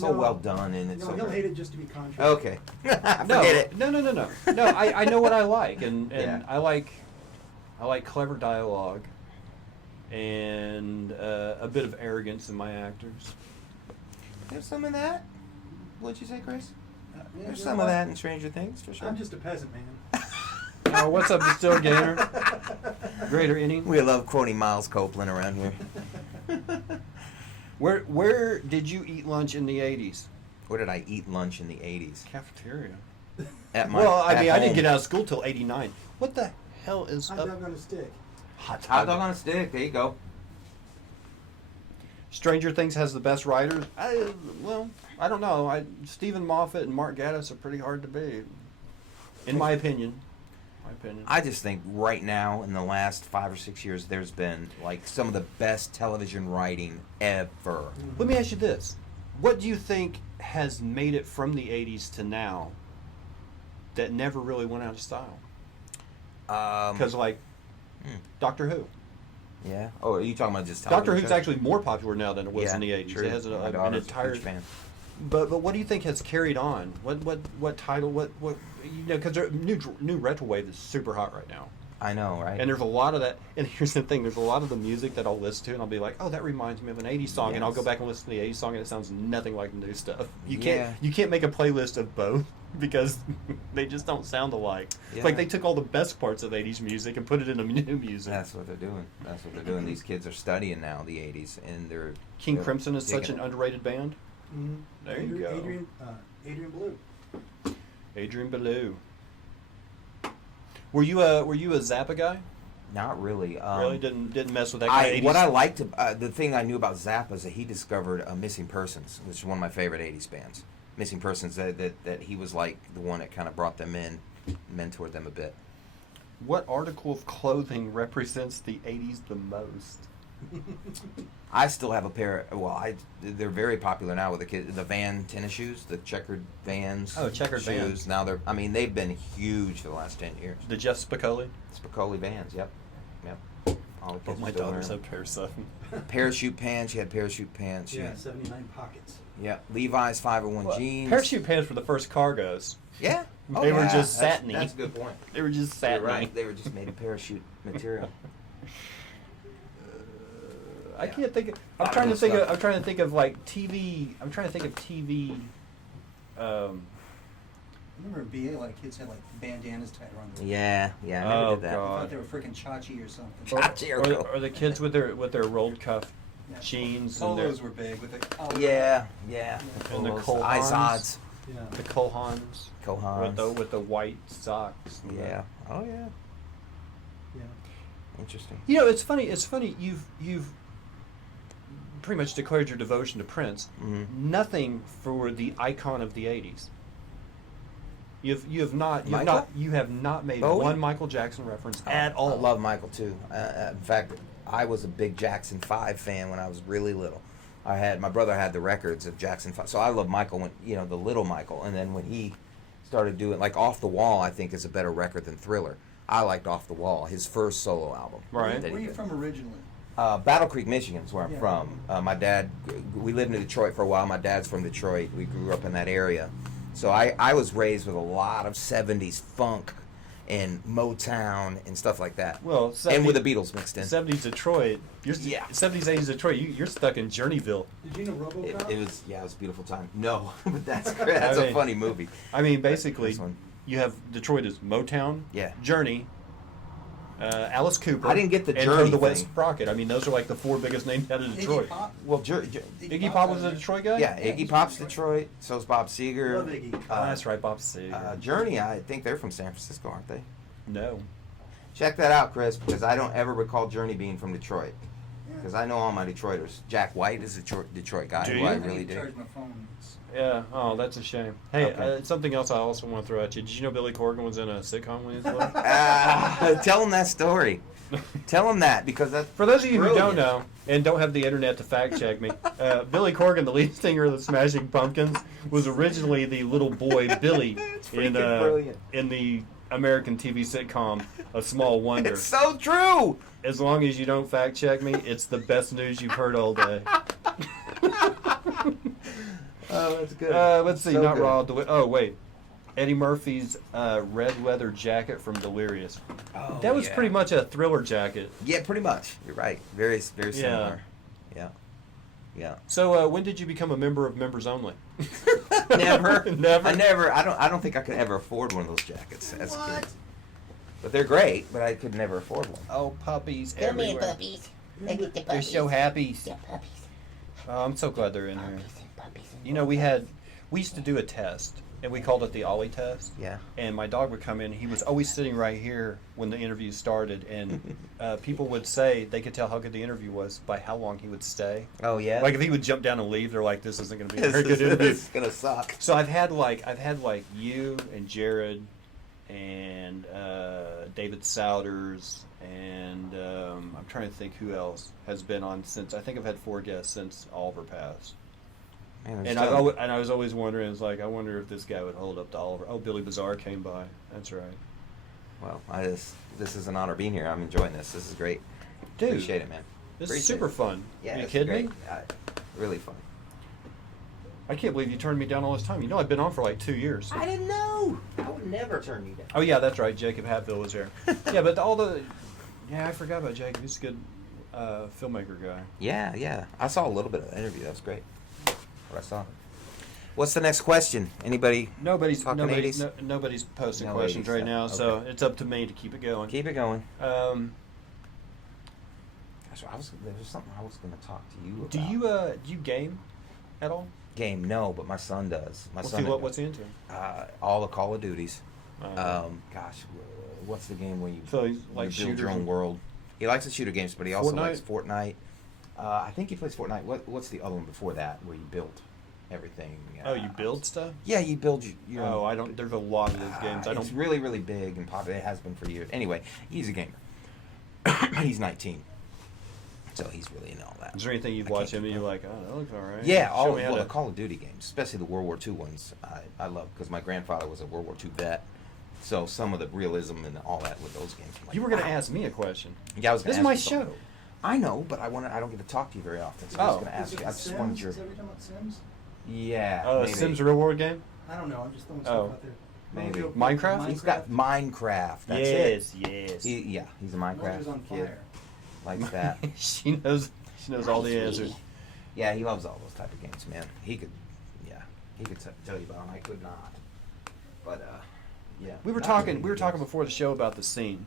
No. well done and it's No, so he'll great. hate it just to be contrary. Okay. Forget no, it. no. No, I know what I like, and Yeah. I like clever dialogue, and a bit of arrogance in my actors. There's some of that. What'd you say, Chris? Yeah, There's you some know of what? that in Stranger Things, for sure. I'm just a peasant, man. Oh, what's up, Distill Gainer? Greater inning. We love quoting Miles Copeland around here. Where did you eat lunch in the 80s? Where did I eat lunch in the 80s? Cafeteria. At my Well, I at mean, I didn't home. get out of school till '89. What the hell is Hot up? dog on a stick. Hot Hot dog on a stick. There you go. Stranger Things has the best writers. Well, I don't know. Stephen Moffat and Mark Gatiss are pretty hard to beat, in my opinion. I just think right now, in the last 5 or 6 years, there's been like some of the best television writing ever. Let me ask you this: what do you think has made it from the '80s to now that never really went out of style? Because Doctor Who. Yeah. Oh, are you talking about just Doctor television Who's shows? actually more popular now than it was Yeah, in the '80s. true. It has My an daughter's a entire. huge fan. But what do you think has carried on? What title? What you know? Because new retro wave is super hot right now, I know, right? and there's a lot of that. And here's the thing: there's a lot of the music that I'll listen to, and I'll be like, "Oh, that reminds me of an '80s song," and I'll go Yes. back and listen to the '80s song, and it sounds nothing like the new stuff. You Yeah. can't make a playlist of both because they just don't sound alike. It's Yeah. like they took all the best parts of '80s music and put it into new music. That's what they're doing. That's what they're doing. These kids are studying now the '80s, and they're King they're Crimson is such digging an it. underrated band. Mm-hmm. There you go. Adrian Blue. Adrian Belew. Were you a Zappa guy? Not really. Really didn't mess with that kind of 80s? What I liked, the thing I knew about Zappa is that he discovered Missing Persons, which is one of my favorite '80s bands. Missing Persons, that he was like the one that kind of brought them in, mentored them a bit. What article of clothing represents the '80s the most? I still have a pair. They're very popular now with the kids. The Van tennis shoes, the checkered Vans. Oh, checkered shoes. Vans. Now they've been huge for the last 10 years. The Jeff Spicoli. Spicoli Vans. Yep. All the kids My are still daughter's a wearing pair of something. them. Parachute pants. She had parachute pants. Yeah, 79 pockets. Yeah. Levi's 501 jeans. Parachute pants were the first cargos. Yeah. They were just That's- satiny. That's a good point. They were just You're satiny. right. They were just made of parachute material. I can't think. Lot I'm of trying to good think. stuff. I'm trying to think of like TV. I'm trying to think of TV. Remember in BA, like kids had like bandanas tied around their Yeah. I never Oh, did that. I God. thought they were freaking Chachi or something. Chachi or- Or the kids with their rolled cuff Yeah. jeans and their, Polos were big with the collar. Yeah. And the Polos, Kohans. Izods. Yeah. the Kohans Kohans. with the white socks. Yeah. Oh yeah. Yeah. Interesting. You know, it's funny. It's funny. You've pretty much declared your devotion to Prince. Mm-hmm. Nothing for the icon of the '80s. You have not made Bowie? one Michael Jackson reference at all. I love Michael too. In fact, I was a big Jackson 5 fan when I was really little. My brother had the records of Jackson 5, so I love Michael when the little Michael, and then when he started doing like Off the Wall, I think is a better record than Thriller. I liked Off the Wall, his first solo album. Right. that Where are he you did. from originally? Battle Creek, Michigan is where I'm Yeah. from. My dad, we lived in Detroit for a while. My dad's from Detroit. We grew up in that area. So I was raised with a lot of 70s funk and Motown and stuff like that. Well, and with the Beatles mixed in. '70s Detroit. Yeah. '70s '80s Detroit. You're stuck in Journeyville. Did you know RoboCop? It was a beautiful time. No, but that's great. That's a funny movie. I mean, basically, This one. you have Detroit as Motown, Yeah. Journey, Alice Cooper. I didn't get the and Journey the West thing. Sprocket. I mean, those are like the four biggest names out of Detroit. Iggy Pop. Well, Iggy Pop was a Detroit guy. yeah, Yeah, Iggy he's Pop's from Detroit. So's Bob Seger. Love Iggy. Oh, that's right, Bob Seger. Journey, I think they're from San Francisco, aren't they? No. Check that out, Chris, because I don't ever recall Journey being from Detroit. Yeah, because I know all my Detroiters. Jack White is a Detroit guy Do who you? I I really need to dig. charge my phone. Yeah. Oh, that's a shame. Hey, Okay. something else I also want to throw at you. Did you know Billy Corgan was in a sitcom when he was little? Tell him that story. Tell him that, because that's For those of you who don't brilliant. know and don't have the internet to fact check me, Billy Corgan, the lead singer of the Smashing Pumpkins, was originally the little boy Billy in freaking brilliant. in the American TV sitcom A Small Wonder. It's so true. As long as you don't fact check me, it's the best news you've heard all day. Oh, that's good. Let's see, So not good. Raw. Oh, wait. Eddie Murphy's red leather jacket from Delirious. Oh, That was yeah. pretty much a Thriller jacket. Yeah, pretty much. You're right. Very similar. Yeah. Yeah. So, when did you become a member of Members Only? Never. Never? I don't think I could ever afford one of those jackets as a kid. But they're great, but I could never afford one. Oh, puppies Come here, everywhere. puppies. Look at the They're puppies. so happy. Yeah, puppies. Oh, I'm so glad they're in here. Puppies and puppies and You know, we used to do a test, and we called it the Ollie Test. Yeah. And my dog would come in. He was always sitting right here when the interview started, and people would say they could tell how good the interview was by how long he would stay. Oh yeah. Like if he would jump down and leave, they're like, "This isn't going to be a very good interview." It's gonna suck. So I've had like you and Jared and David Souders and I'm trying to think who else has been on since. I think I've had 4 guests since Oliver passed. Man, And I was always wondering, it's like, I wonder if this guy would hold up to Oliver. Oh, Billy Bazaar came by. That's right. Well, this is an honor being here. I'm enjoying this. This is great. Dude, Appreciate it, man. this Appreciate is super it. fun. Yeah, Are you it's kidding great. me? Really fun. I can't believe you turned me down all this time. You know I've been on for like 2 years. I didn't know. I would never turn you down. Oh yeah, that's right. Jacob Hatfield was there. Yeah, but I forgot about Jacob. He's a good filmmaker guy. Yeah. I saw a little bit of the interview. That was great. What I saw. What's the next question? Anybody? Nobody's Talking 80s? nobody's posting No questions 80s right stuff. now, so Okay. it's up to me to keep it going. Keep it going. Um, There was something I was going to talk to you about. do you game at all? Game? No, but my son does. What's he into? All the Call of Duties. Uh, What's the game where you, So he's you like build shooters your own and- world? He likes the shooter games, but he also Fortnite? likes Fortnite. I think he plays Fortnite. What's the other one before that where you build everything? Oh, you build stuff? Yeah, you build your Oh, I don't. There's a lot of those games. I don't. It's really, really big and popular. It has been for years. Anyway, he's a gamer. He's 19, so he's really into all that. Is there anything you've I can't watched him and keep you're up. like, oh, that looks all right? Yeah, Show all me how well, to- the Call of Duty games, especially the World War II ones, I love because my grandfather was a World War II vet. So some of the realism and all that with those games. I'm like, You were going to wow. ask me a question. Yeah, I was. This Gonna is my ask you show. something. I know, but I don't get to talk to you very often. So I was Oh. going to ask you. I just Sims? wanted your. Is that what you're talking about, Sims? Yeah. Oh, maybe. Sims real world game? I don't know. I'm just throwing Oh. stuff out there. Maybe. Go- Minecraft? He's got Minecraft. That's it. yes. He's a Mother's Minecraft on kid. fire. Likes that. she knows all the answers. Yeah, he loves all those type of games, man. He could tell you about them. I could not. But yeah. We were Not talking. really We were games. talking before the show about the scene.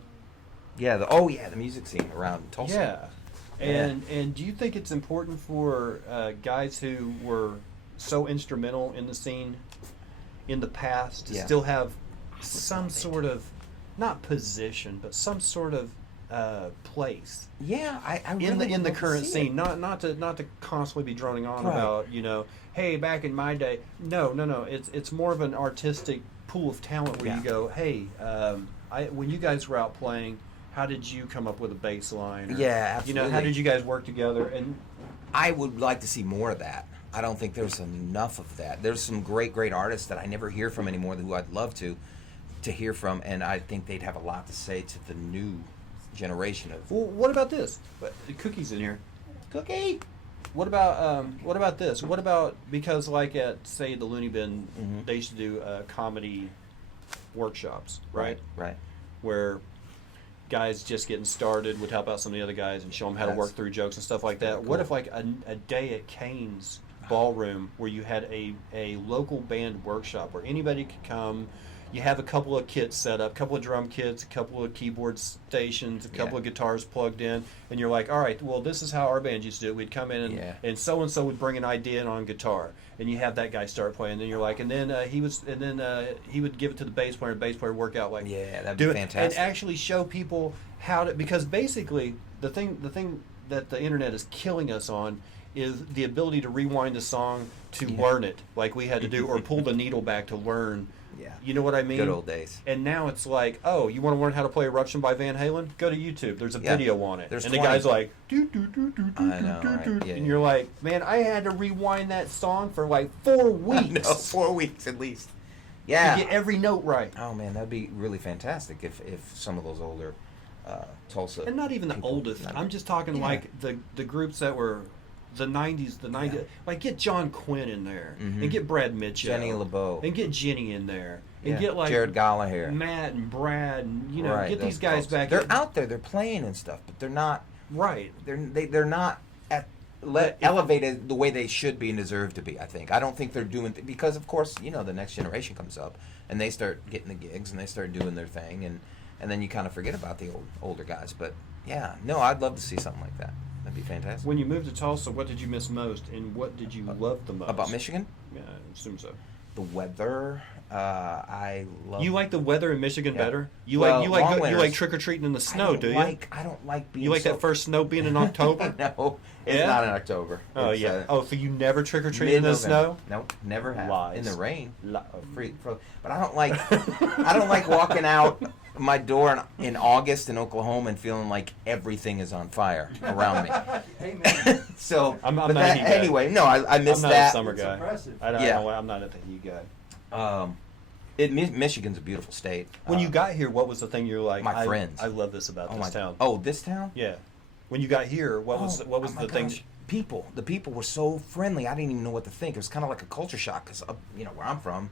Yeah. The music scene around Tulsa. Yeah. And do you think it's important for guys who were so instrumental in the scene in the past to Yeah. still have some sort of, not position, but some sort of place Yeah, I in really the would love to current see scene? it. Not to constantly be droning on Right. about, hey, back in my day. No. It's more of an artistic pool of talent where Yeah. you go, hey, when you guys were out playing, how did you come up with a bass line? Or, Yeah, how absolutely. did you guys work together? And I would like to see more of that. I don't think there's enough of that. There's some great artists that I never hear from anymore who I'd love to hear from, and I think they'd have a lot to say to the new generation of well, what about this? The Cookie's in here. Cookie. What about this? What about, because like at say the Looney Bin, Mhm. they used to do comedy workshops, right? Right. Where guys just getting started would help out some of the other guys and show them how to work That's through jokes and stuff like that. pretty What cool. if like a day at Kane's Ballroom where you had a local band workshop where anybody could come, you have a couple of kits set up, a couple of drum kits, a couple of keyboard stations, a couple Yeah. of guitars plugged in, and you're like, all right, well, this is how our band used to do it. We'd come in Yeah. and so-and-so would bring an idea in on guitar, and you have that guy start playing, and then you're like, and then he would give it to the bass player, and the bass player would work out like, Yeah, that'd do be it, fantastic. and actually show people how to, because basically the thing that the internet is killing us on is the ability to rewind a song to learn it, like we had to do, or pull the needle back to learn. Yeah. You know what I mean? Good old days. And now it's like, oh, you want to learn how to play Eruption by Van Halen? Go to YouTube. There's a video on it. There's and 20. the guy's like, do, do, do, do, do, I know, do, right? do. Yeah, And yeah. you're like, man, I had to rewind that song for like 4 weeks. No, 4 weeks at least. To Yeah. get every note right. Oh man, that'd be really fantastic if some of those older Tulsa. And not even the people- oldest. I'm just talking Yeah. like the groups that were the 90s, Yeah. like get John Quinn in there, Mhm. and get Brad Mitchell, Jenny LeBeau. and get Jenny in there, and Yeah. get like Jared Gallagher. Matt and Brad, and Right, get these those guys folks. back. They're in. out there. They're playing and stuff, but they're not. Right. They're not elevated the way they should be and deserve to be. I think. I don't think they're doing because of course the next generation comes up and they start getting the gigs and they start doing their thing and then you kind of forget about the older guys. But yeah, no, I'd love to see something like that. That'd be fantastic. When you moved to Tulsa, what did you miss most, and what did you love the most About Michigan, Yeah, I assume so. the weather. I love. You like the weather in Michigan Yeah. better? You Well, like long you like winters. trick or treating in the I snow, don't do you? I don't like being. You like so, that first snow being in October? No, it's Yeah? not in October. Oh It's, yeah. Oh, so you never trick or treat in the mid-November. snow? Nope, never have. Lies. In the rain. Li- But I don't like. I don't like walking out my door in August in Oklahoma and feeling like everything is on fire around me. Hey man, So, I'm but not a heat guy. anyway, no, I miss I'm not that. a summer it's guy. impressive. I don't Yeah. know. I'm not a heat guy. Michigan's a beautiful state. When you got here, what was the thing you were like? my friends. I love this about this town. Oh, this town? Yeah. When you got here, what was Oh the my thing? gosh. The people were so friendly. I didn't even know what to think. It was kind of like a culture shock because where I'm from,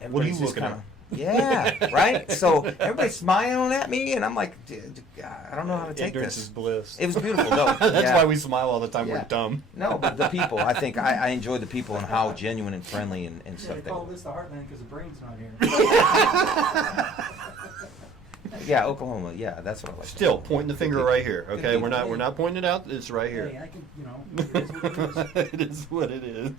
What are you everybody's just looking kind of yeah, right. So everybody's smiling at me, and I'm like, I don't know how to take Ignorance this. is bliss. It was beautiful. No, That's yeah. why we smile all the time. Yeah. We're dumb. No, but the people. I think I enjoyed the people and how genuine and friendly and Yeah, stuff they they call were. this the heartland because the brain's not here. Yeah, Oklahoma. Yeah, that's what I like. Still pointing the finger right here. Okay, Good we're not people. we're not pointing it out. It's right Hey, here. I can, it is what it is. It is what it is.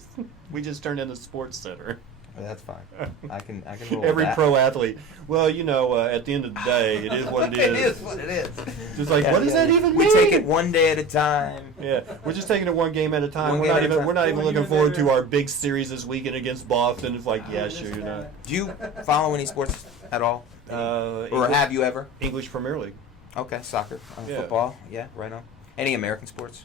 We just turned into Sports Center. That's fine. I can roll Every with that. pro athlete. Well, at the end of the day, it is what it is. It is what it is. Just like, what does that even We mean? take it one day at a time. Yeah, we're just taking it one game at a time. One We're game not at a even time. we're not even Well, looking you're forward to there. our big series this weekend against Boston. It's like, yeah, This sure, you're guy. not. Do you follow any sports at all? Or English, have you ever? English Premier League? Okay, soccer, Yeah. football. Yeah, right on. Any American sports?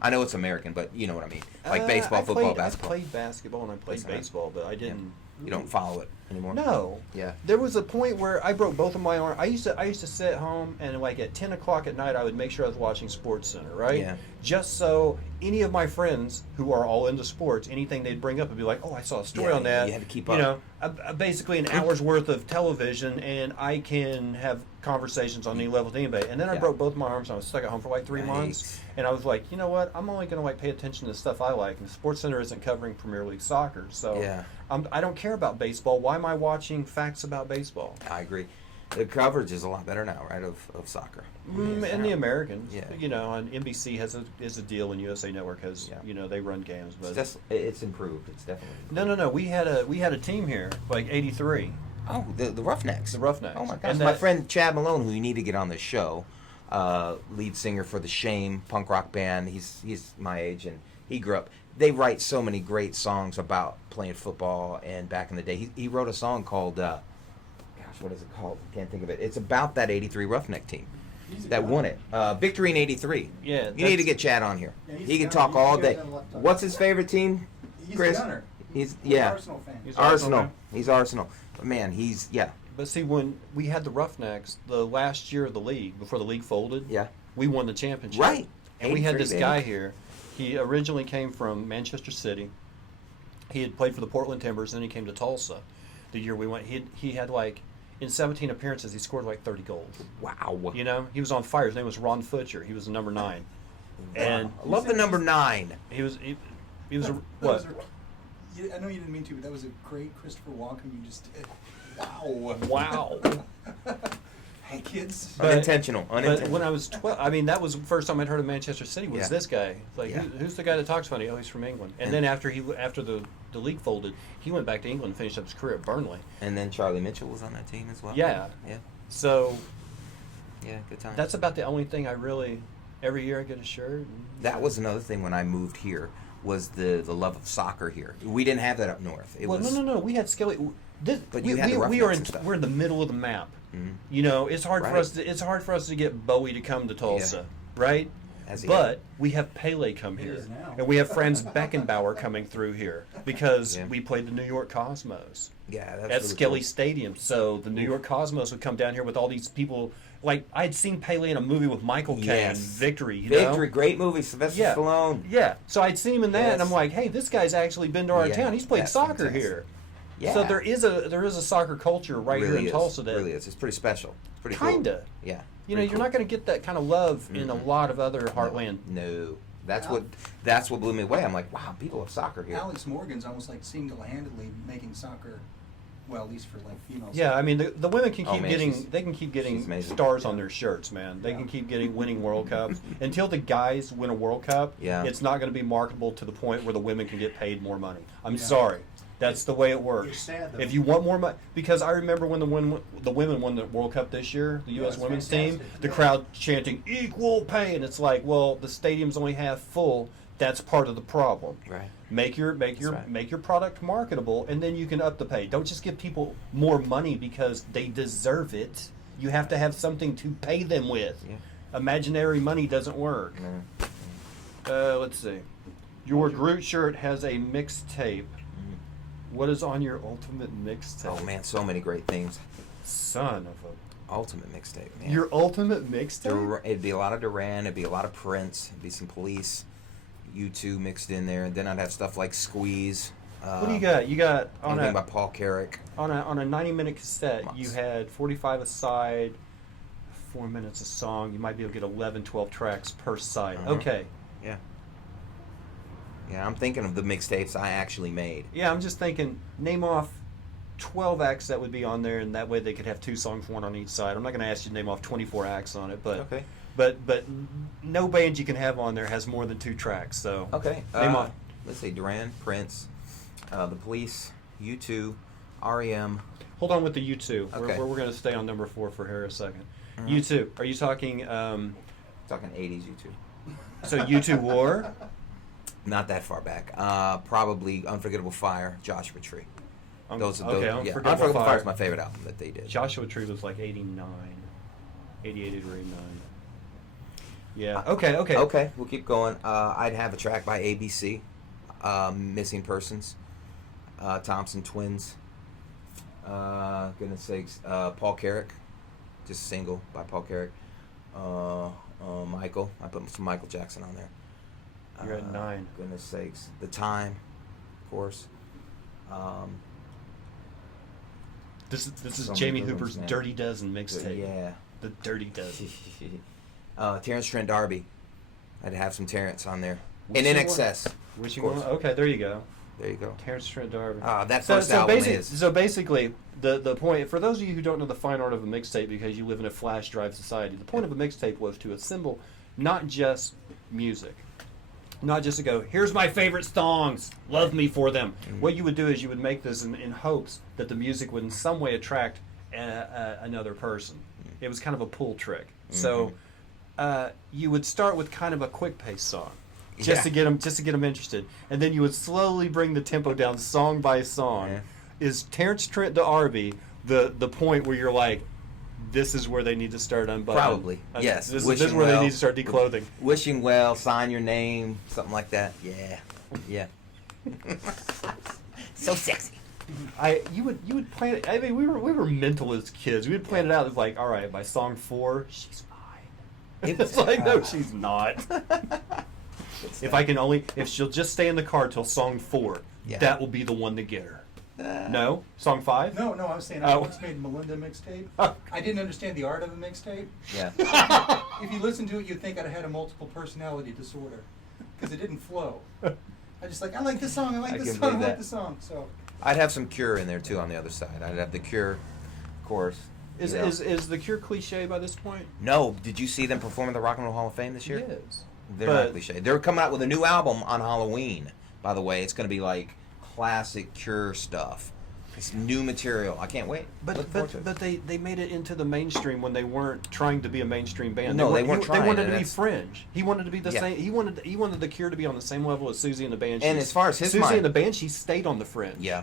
I know it's American, but you know what I mean. Like baseball, I football, played, basketball. I played basketball and I played That's all right. baseball, but I didn't. You don't follow it anymore. No. Yeah. There was a point where I broke both of my arms. I used to sit home and like at 10 o'clock at night I would make sure I was watching Sports Center, right? Yeah. Just so any of my friends who are all into sports, anything they'd bring up would be like, oh, I saw a story Yeah, on that. you had to keep You up. know, basically an hour's worth of television, and I can have conversations on any level with anybody. And then I Yeah. broke both my arms. And I was stuck at home for like 3 Yikes. months, and I was like, you know what? I'm only going to like pay attention to stuff I like. And Sports Center isn't covering Premier League soccer, so Yeah. I don't care about baseball. Why am I watching facts about baseball? I agree. The coverage is a lot better now, right, of soccer. And the Americans, Yeah. you know, and NBC has a deal, and USA Network has, Yeah. you know, they run games. But It's just it's improved. It's definitely no. We had a team here, like '83. Oh, the Roughnecks. The Roughnecks. Oh my gosh, And my that- friend Chad Malone, who you need to get on the show, lead singer for the Shame punk rock band. He's my age, and he grew up. They write so many great songs about playing football, and back in the day, he wrote a song called, gosh, what is it called? Can't think of it. It's about that '83 Roughneck team He's a that gunner. won it. Victory in '83. Yeah, You need to get Chad on here. Yeah, he's He a can gunner. talk You all guys day. have a lot to talk What's about. his favorite team? He's Chris? a gunner. He's He's an yeah. Arsenal fan. He's Arsenal. fan. He's Arsenal. But man, he's yeah. But see, when we had the Roughnecks, the last year of the league, before the league folded, Yeah. we won the championship. Right. And we had 83, this baby. guy here. He originally came from Manchester City. He had played for the Portland Timbers, then he came to Tulsa. The year we went, he had like, in 17 appearances, he scored like 30 goals. Wow. You know, he was on fire. His name was Ron Futcher. He was the number 9. And I love the number 9. he was That what? was I know you didn't mean to, but that was a great Christopher Walken you just did. Wow. Wow. Hey, kids. But- Unintentional. But when I was 12, I mean, that was the first time I'd heard of Manchester City was Yeah. this guy. Like, Yeah. who's the guy that talks funny? Oh, he's from England. And then after the league folded, he went back to England and finished up his career at Burnley. And then Charlie Mitchell was on that team as well. Yeah. Yeah. So Yeah. Good time. that's about the only thing I really Every year I get a shirt. And, That was another thing when I moved here, was the love of soccer here. We didn't have that up north. It was no. We had Skelly. But you had the we are Roughnecks in and stuff. we're in the middle of the map. Mhm. You know, it's hard for Right. us. It's hard for us to get Bowie to come to Tulsa, right? As he But had. we have Pele come It here, is now. and we have Franz Beckenbauer coming through here because Yeah. we played the New York Cosmos Yeah, that's at really Skelly cool. Stadium. So the New York Cosmos would come down here with all these people. Like I'd seen Pele in a movie with Michael Caine, Yes. Victory. You Victory, know? great movie, Sylvester Yeah. Stallone. Yeah. So I'd seen him in that, and Yes. I'm like, hey, this guy's actually been to our Yeah, town. He's played that's soccer fantastic. here. Yeah. So there is a soccer culture right here Really in is. Tulsa that really is. It's pretty special. It's pretty cool. kinda. Yeah. You know, pretty you're not going to get that kind of love in a Mm-mm. lot of other heartland. No. That's what blew me away. I'm like, wow, people have soccer here. Alex Morgan's almost like single-handedly making soccer, well, at least for like females. Yeah, I mean the women can Oh, keep man, getting she's- they can keep getting she's amazing. stars on their shirts, man. They can keep getting winning World Cups until the guys win a World Cup. Yeah. It's not going to be marketable to the point where the women can get paid more money. I'm Yeah. sorry. That's the way it works. It's sad, though. If you want more money, because I remember when the women won the World Cup this year, the Yeah, U.S. it's women's team, fantastic. the Yeah. crowd chanting equal pay, and it's like, well, the stadium's only half full. That's part of the problem. Right. Make your right. make your product marketable, and then you can up the pay. Don't just give people more money because they deserve it. You have to have something to pay them with. Yeah. Imaginary money doesn't work. No. Let's see. Your Groot shirt has a mixtape. Mhm. What is on your ultimate mixtape? Oh man, so many great things. Son of Ultimate mixtape, a. man. Your ultimate mixtape? It'd be a lot of Duran, it'd be a lot of Prince, it'd be some Police, U2 mixed in there, and then I'd have stuff like Squeeze. What do you got? You got on Anything a by Paul Carrick. on a 90-minute cassette. Months. You had 45 a side, 4 minutes a song. You might be able to get 11, 12 tracks per side. Uh-huh. Okay. Yeah. Yeah, I'm thinking of the mixtapes I actually made. Yeah, I'm just thinking, name off 12 acts that would be on there, and that way they could have 2 songs, 1 on each side. I'm not going to ask you to name off 24 acts on it, but Okay. but no band you can have on there has more than 2 tracks. So Okay. Name off. Let's say Duran, Prince, the Police, U2, REM. hold on with the U2. Okay. We're going to stay on number 4 for here a second. Mhm. U2. Are you talking? Talking 80s U2. So U2 War. Not that far back. Probably Unforgettable Fire, Joshua Tree. Those, okay, yeah. Unforgettable Unforgettable Fire. Fire is my favorite album that they did. Joshua Tree was like 89, 88 or 89. Yeah. Okay. Okay, we'll keep going. I'd have a track by ABC, Missing Persons, Thompson Twins, goodness sakes, Paul Carrick, just a single by Paul Carrick, Michael, I put some Michael Jackson on there. You're at 9. Goodness sakes, The Time, of course. This is So many Jamey good Hooper's ones, man. Dirty Dozen mixtape. Yeah. The Dirty Dozen. Terrence Trent D'Arby. I'd have some Terrence on there. Wishing And In Well- Excess. Wishing Of course. Well. Okay, there you go. There you go. Terrence Trent D'Arby. That first album is. So basically, the point for those of you who don't know the fine art of a mixtape because you live in a flash drive society, the point of a mixtape was to assemble not just music, not just to go, here's my favorite songs, love me for them. Mm-hmm. What you would do is you would make this in hopes that the music would in some way attract another person. It was kind of a pull trick. So you would start with kind of a quick pace song. Just to get them interested, and then you would slowly bring the tempo down, song by song. Yeah. Is Terrence Trent D'Arby the point where you're like, this is where they need to start unbuttoning? Probably, yes. This is Wishing where they Well, need to start declothing. Wishing Well, Sign Your Name, something like that. Yeah. So sexy. You would plan it. I mean, we were mental as kids. We would plan it out as like, all right, by song 4, she's fine. It's like, no, she's not. If she'll just stay in the car till song 4, Yeah. that will be the one to get her. No, song 5. No, I was saying Oh. I once made Melinda mixtape. Oh. I didn't understand the art of a mixtape. Yeah. If you listen to it, you'd think I'd had a multiple personality disorder because it didn't flow. I just like, I like this song, I like I this can song, I believe like that. this song. So I'd have some Cure in there too on the other side. I'd have the Cure, of course. Is you know. is the Cure cliche by this point? No, did you see them perform at the Rock and Roll Hall of Fame this year? Yes. They're But- not cliche. They're coming out with a new album on Halloween, by the way. It's going to be like classic Cure stuff. It's new material. I can't wait. Look forward to it. But they made it into the mainstream when they weren't trying to be a mainstream band. No, they weren't trying, They wanted and to be that's- fringe. He wanted to be the Yeah. same. He wanted the Cure to be on the same level as Susie and the Banshees. And as far as his Susie mind- and the Banshees stayed on the fringe. Yeah,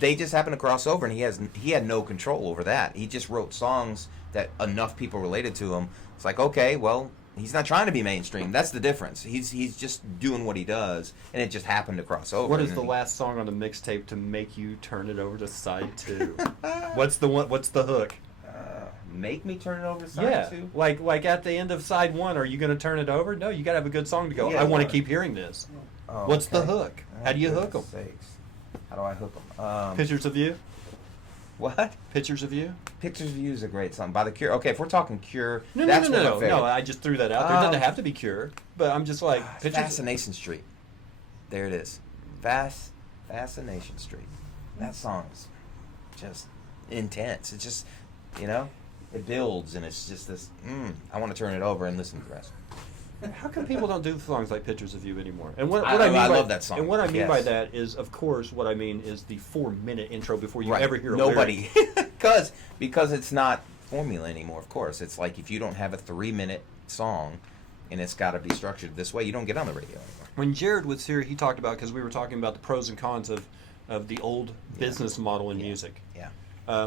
they just happened to cross over, and he had no control over that. He just wrote songs that enough people related to him. It's like, okay, well, he's not trying to be mainstream. That's the difference. He's just doing what he does, and it just happened to cross over. What is and the then last song on the mixtape to make you turn it over to side 2? What's the hook? Make me turn it over to side Yeah, 2? like at the end of side 1, are you going to turn it over? No, you got to have a good song to go. Yeah, I want yeah. to keep hearing this. Oh, What's the okay. hook? How do you hook them? Goodness sakes. How do I hook them? Pictures of You. What? Pictures of You. Pictures of You is a great song by the Cure. Okay, if we're talking Cure, No, that's no, one no, of no, my no. favorite. I just threw that out there. It doesn't have to be Cure, but I'm just like Pictures. Fascination Street. There it is. Fascination Street. That song is just intense. It's just, it builds, and it's just this. I want to turn it over and listen to the rest. How come people don't do songs like Pictures of You anymore? And what I I mean I by love that song. And what I mean by Yes. that is, of course, what I mean is the 4-minute intro before you Right. ever hear a Nobody, lyric. because it's not formula anymore. Of course, it's like if you don't have a 3-minute song, and it's got to be structured this way, you don't get on the radio anymore. When Jared was here, he talked about, because we were talking about the pros and cons of the old business model in music. Yeah.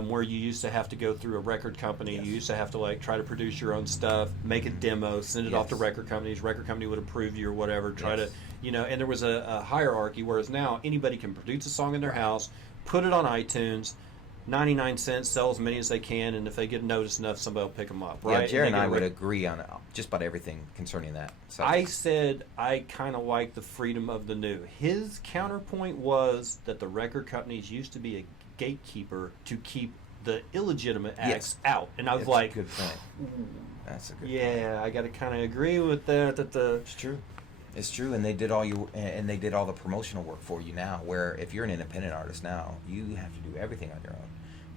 Where you used to have to go through a record company, Yes. you used to have to try to produce your own stuff, make a demo, send it off to Yes. record companies. Record company would approve you or whatever. Try Yes. to, and there was a hierarchy. Whereas now anybody can produce a song in their house, put it on iTunes, 99 cents, sell as many as they can, and if they get noticed enough, somebody will pick them up. Right? Yeah, Jared and they I get a would rec- agree on just about everything concerning that. So I said I kind of like the freedom of the new. His counterpoint was that the record companies used to be a gatekeeper to keep the illegitimate acts Yes. out, and I was That's like, a good point. That's a good point. yeah, I got to kind of agree with that. That the It's true. It's true, and they did all the promotional work for you now. Where if you're an independent artist now, you have to do everything on your own.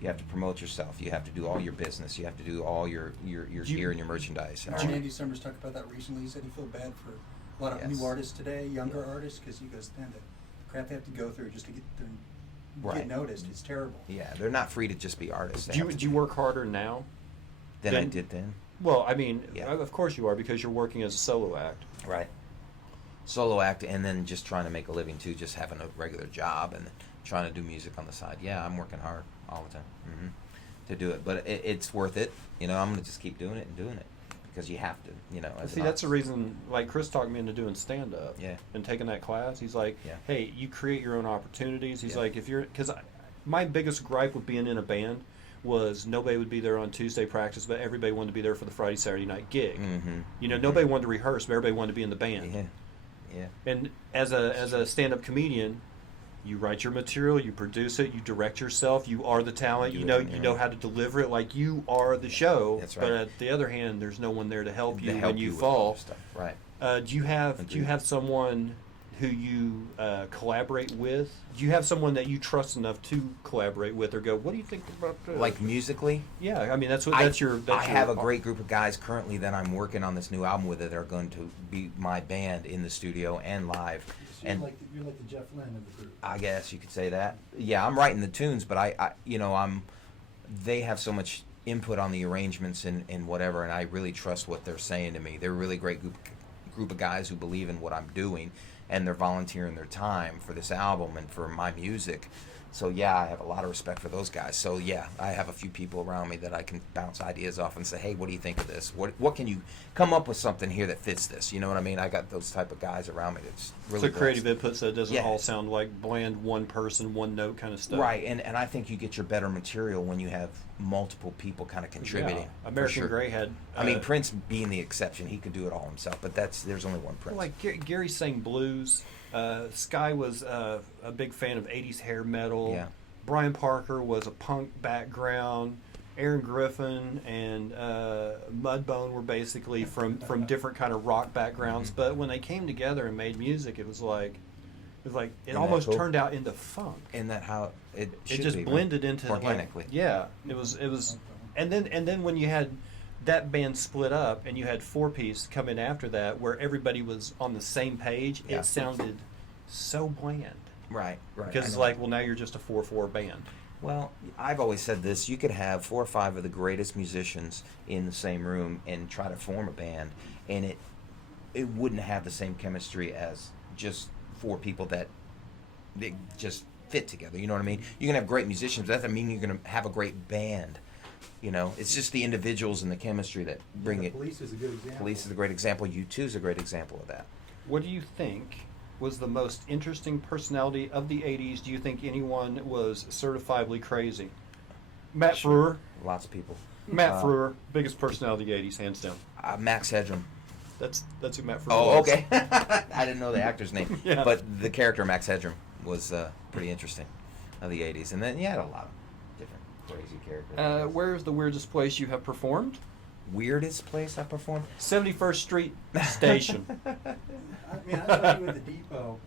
You have to promote yourself. You have to do all your business. You have to do all your gear and your merchandise. Our Andy Summers talked about that recently. He said he felt bad for a lot of Yes. new artists today, younger artists, because he goes, man, the crap they have to go through just to get Right. get noticed. It's terrible. Yeah, they're not free to just be artists. They do you, have to do you be- work harder now? than I then- did then? Well, I mean, Yeah. of course you are, because you're working as a solo act. Right. Solo act, and then just trying to make a living too, just having a regular job and trying to do music on the side. Yeah, I'm working hard all the time to do it, but it's worth it. I'm gonna just keep doing it and doing it because you have to. As See, an that's the artist. reason. Like Chris talked me into doing stand up. Yeah. And taking that class, he's like, Yeah. "Hey, you create your own opportunities." He's Yeah. like, because my biggest gripe with being in a band was nobody would be there on Tuesday practice, but everybody wanted to be there for the Friday, Saturday night gig. Nobody wanted to rehearse, but everybody wanted to be in the band. Yeah. Yeah. And as a stand-up comedian, you write your material, you produce it, you direct yourself, you are the talent, You you do know it on you your know own. how to deliver it, like you are the show. That's But right. at the other hand, there's no one there to help you To help when you with all fall. that stuff. Right. Do you have Agreed. someone who you collaborate with? Do you have someone that you trust enough to collaborate with, or go, what do you think about this? Like musically, Yeah, I mean that's I your. have a great group of guys currently that I'm working on this new album with that are going to be my band in the studio and live. So And you're like the Jeff Lynne of the group. I guess you could say that. Yeah, I'm writing the tunes, but they have so much input on the arrangements and whatever, and I really trust what they're saying to me. They're a really great group of guys who believe in what I'm doing, and they're volunteering their time for this album and for my music. So yeah, I have a lot of respect for those guys. So yeah, I have a few people around me that I can bounce ideas off and say, hey, what do you think of this? What can you come up with something here that fits this? You know what I mean? I got those type of guys around me that's really so creative blessed. input, so it doesn't Yeah. all sound like bland one person, one note kind of stuff. Right, and I think you get your better material when you have multiple people kind of contributing. Yeah. for American sure. Gray had. I mean, Prince being the exception, he could do it all himself, but there's only one Prince. like Gary sang blues. Sky was a big fan of 80s hair metal. Yeah. Brian Parker was a punk background. Aaron Griffin and Mudbone were basically from different kind of rock backgrounds. But when they came together and made music, it was like it Isn't almost that cool? turned out into funk. Isn't that how it should It just be, right? blended into organically. yeah, it was, and then when you had that band split up and you had 4-piece come in after that, where everybody was on the same page, Yeah. it sounded so bland. Right. Because it's I know. like, well, now you're just a 4/4 band. Well, I've always said this: you could have 4 or 5 of the greatest musicians in the same room and try to form a band, and it wouldn't have the same chemistry as just 4 people that they just fit together. You know what I mean? You can have great musicians, but that doesn't mean you're going to have a great band. You know, it's just the individuals and the chemistry that bring it. Police is a good example. Police is a great example. U2 is a great example of that. What do you think was the most interesting personality of the 80s? Do you think anyone was certifiably crazy? Matt Frewer. Lots of people. Matt Frewer, biggest personality of the 80s, hands down. Max Headroom. That's who Matt Frewer Oh, was. okay. I didn't know the actor's name. Yeah. But the character Max Headroom was pretty interesting of the 80s. And then you had a lot of different crazy characters. Where's the weirdest place you have performed? Weirdest place I performed? 71st Street Station. I mean, I saw you at the Depot.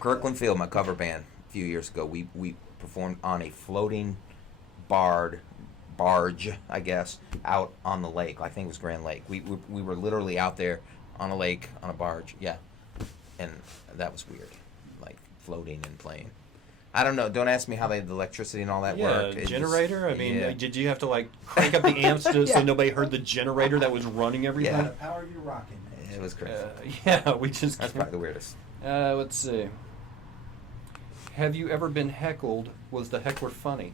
Kirkland Field, my cover band, a few years ago. We performed on a floating barge, I guess, out on the lake. I think it was Grand Lake. We were literally out there on a lake on a barge. Yeah, and that was weird, like floating and playing. I don't know. Don't ask me how they the electricity and all that worked. It generator. just- I mean, yeah. did you have to like crank up the amps so Yeah. nobody heard the generator that was running everything? Yeah. The power of your rocking. It was crazy. Yeah, we just. That's probably the weirdest. Let's see. Have you ever been heckled? Was the heckler funny?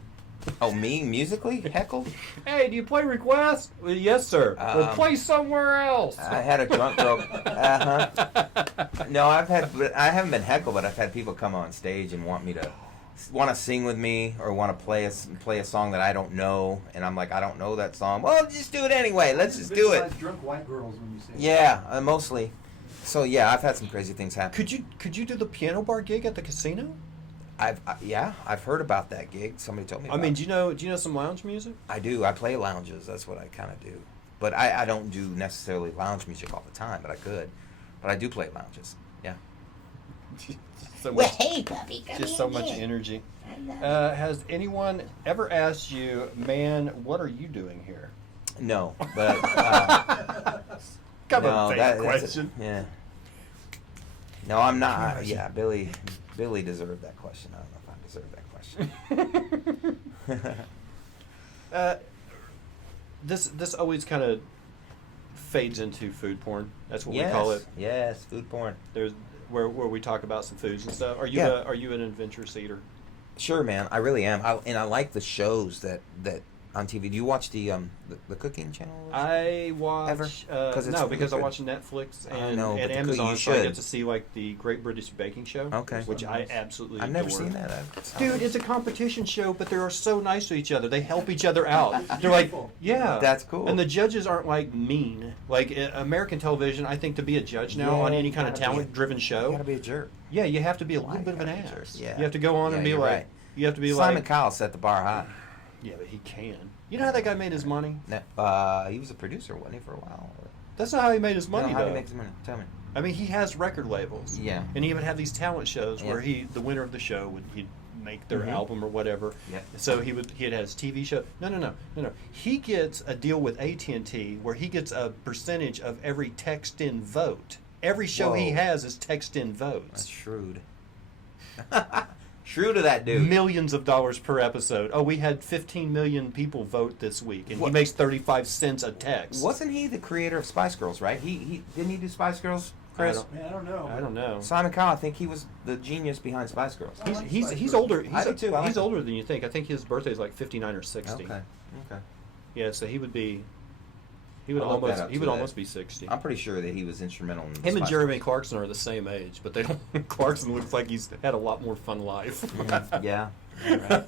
Oh, me musically heckled? Hey, do you play requests? Well, yes, sir. Well, play somewhere else. I had a drunk girl. No, I haven't been heckled, but I've had people come on stage and want to sing with me or want to play a song that I don't know, and I'm like, I don't know that song. Well, just do it anyway. Let's just do it. Besides drunk white girls when you say Yeah, mostly. So yeah, I've had some crazy things happen. Could you do the piano bar gig at the casino? I've heard about that gig. Somebody told me. I mean, do you know some lounge music? I do. I play lounges. That's what I kind of do. But I don't do necessarily lounge music all the time, but I could. But I do play lounges. Yeah. So Well, much, hey, puppy, come just in so much again. energy. I love Has anyone ever asked you, man, what are you doing here? No, but Come no, on, that's question. yeah. No, I'm not. Yeah, Billy deserved that question. I don't know if I deserve that question. This always kind of fades into food porn. That's what Yes, we call it. Yes, food porn. There's where we talk about some foods and stuff. Are you Yeah. are you an adventurous eater? Sure, man. I really am. I like the shows that on TV. Do you watch the cooking channel? I watch Ever? 'Cause it's no, really because I good. watch Netflix I and, know, but and the cooking, Amazon, you so I get should. to see like the Great British Baking Show. Okay. Which I absolutely I've never adore. seen that. Dude, it's a competition show, but they are so nice to each other. They help each other out. They're like, Beautiful. yeah, That's cool. And the judges aren't like mean. Like American television, I think to be a judge now Yeah, on any you kind of gotta be a- talent-driven You show, gotta be a jerk. yeah, you have to be a Why little bit of an gotta be a jerk? ass. Yeah. You have to go on and Yeah, be you're like, right. you have to be Simon like, Cowell set the bar high. yeah, but he can. You know how that guy made his money? He was a producer, wasn't he, for a while? That's not how he made his money, How did though. he make his money? Tell me. I mean, he has record labels. Yeah. And he would have these talent shows where Yeah. the winner of the show he'd make their Mhm. album or whatever. Yeah. So he'd have his TV show. No. He gets a deal with AT&T where he gets a percentage of every text-in vote. Every show he Whoa. has is text-in That's votes. shrewd. Shrewd of that dude. Millions of dollars per episode. Oh, we had 15 million people vote this week, and he What- makes 35 cents a text. Wasn't he the creator of Spice Girls, right? He didn't he do Spice Girls, Chris? Man, I don't know. I don't know. Simon Cowell, I think he was the genius behind Spice Girls. I like He's Spice older. Girls. I do too. I like He's him. older than you think. I think his birthday's like 59 or 60. Okay. Yeah, so he would be. He would I'll look that almost. up He would too. almost be 60. I'm pretty sure that he was instrumental in the Him and Spice Jeremy Girls. Clarkson are the same age, but they don't. Clarkson looks like he's had a lot more fun life. Yeah. Right.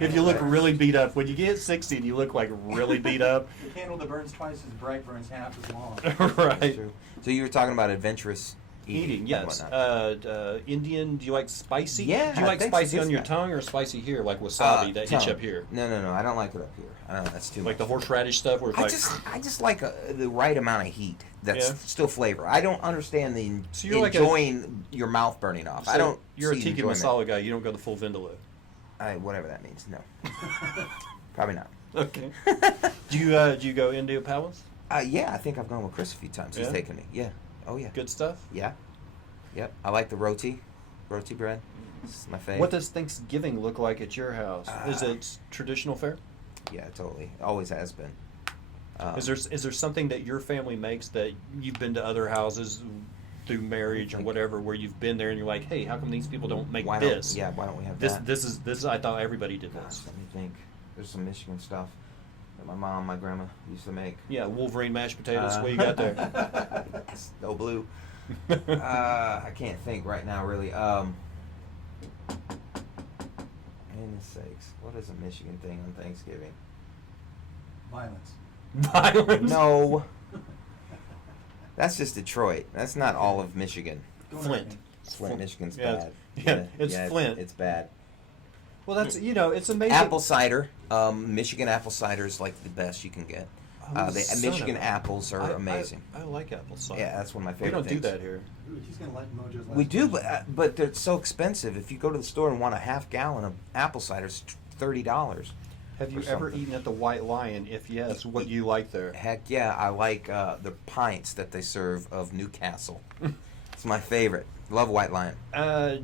If you look really beat up, when you get 60 and you look like really beat up, The candle that burns twice as bright burns half as long. That's right? true. So you were talking about adventurous Eating, and yes. whatnot. Indian. Do you like spicy? Yeah, Do you I like think so. spicy on your It's tongue or spicy here, like wasabi that hits tongue. you up here? No. I don't like it up here. I don't know. That's too Like the much. horseradish stuff, where it's I just like the right amount of heat. That's Yeah. still flavor. I don't understand the So you're like enjoying your mouth burning off. I don't. You're a see tikka enjoyment. masala guy. You don't go the full vindaloo. Whatever that means. No. Probably not. Okay. do you go India Palace? Yeah, I think I've gone with Chris a few times. He's Yeah? taken me. Yeah. Oh yeah. Good stuff. Yeah. Yep. I like the roti bread. It's my favorite. What does Thanksgiving look like at your house? Is it traditional fare? Yeah, totally. Always has been. Is there something that your family makes that you've been to other houses through marriage or whatever, where you've been there and you're like, hey, how come these people don't make this? Why don't we have This that? this is I thought everybody did Gosh, this. let me think. There's some Michigan stuff that my mom, my grandma used to make. Yeah, Wolverine mashed potatoes. What you got there? No blue. I can't think right now, really. Goodness sakes, what is a Michigan thing on Thanksgiving? Violence. Violence. No. That's just Detroit. That's not all of Michigan. Flint. Flint, Michigan's Yeah, bad. it's Flint. It's bad. Well, that's it's amazing. Apple cider. Michigan apple cider is like the best you can get. Oh, The son Michigan of a- apples are amazing. I like apple cider. Yeah, that's one of my We favorite don't things. do that here. Ooh, he's gonna let Mojo's last We do, question. but they're so expensive. If you go to the store and want a half gallon of apple cider, it's $30. Have you or ever something. eaten at the White Lion? If yes, what do you like there? Heck yeah, I like the pints that they serve of Newcastle. It's my favorite. Love White Lion.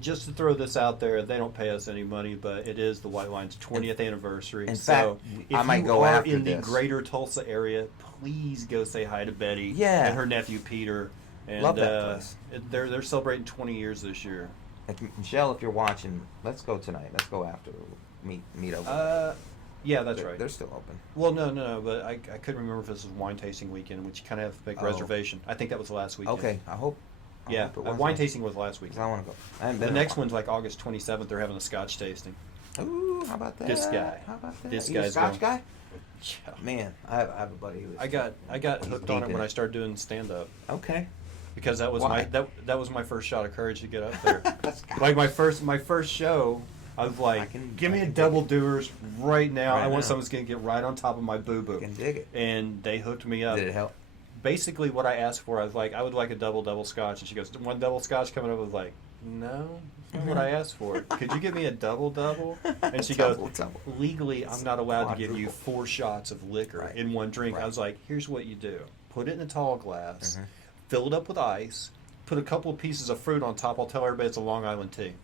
Just to throw this out there, they don't pay us any money, but it is the White Line's 20th anniversary. in so fact, if I might you go are after in the this. greater Tulsa area, please go say hi to Betty Yeah. and her nephew Peter. And, Love that place. They're celebrating 20 years this year. Michelle, if you're watching, let's go tonight. Let's go after. Meet over. Yeah, that's they're, right. They're still open. Well, no, but I couldn't remember if this was wine tasting weekend, which you kind of have to make a Oh. reservation. I think that was last weekend. Okay, I hope. Yeah, it was wine on- tasting was last 'cause weekend. I want to go. I haven't The been in a next while. one's like August 27th. They're having a Scotch tasting. Ooh, how about that? This guy. How about that? This You a guy's Scotch going- guy? Man, I have a buddy who is. I got He's hooked on deep it in when it. I started doing stand up Okay. because that was Why? that was my first shot of courage to get up there. Scotch. Like my first show, I was like, give me a double doers right now. Right I want now. someone's gonna get right on top of my boo I boo. can dig it. And they hooked me up. Did it help? Basically, what I asked for, I was like, I would like a double scotch, and she goes, one double scotch coming up. I was like, no, that's not what I asked for. Could you give me a double? And she goes, Double. legally, I'm not allowed to give you Quadruple. 4 shots of liquor Right. in one drink. I Right. was like, here's what you do: put it in a tall glass, Mhm. fill it up with ice, put a couple of pieces of fruit on top. I'll tell everybody it's a Long Island tea.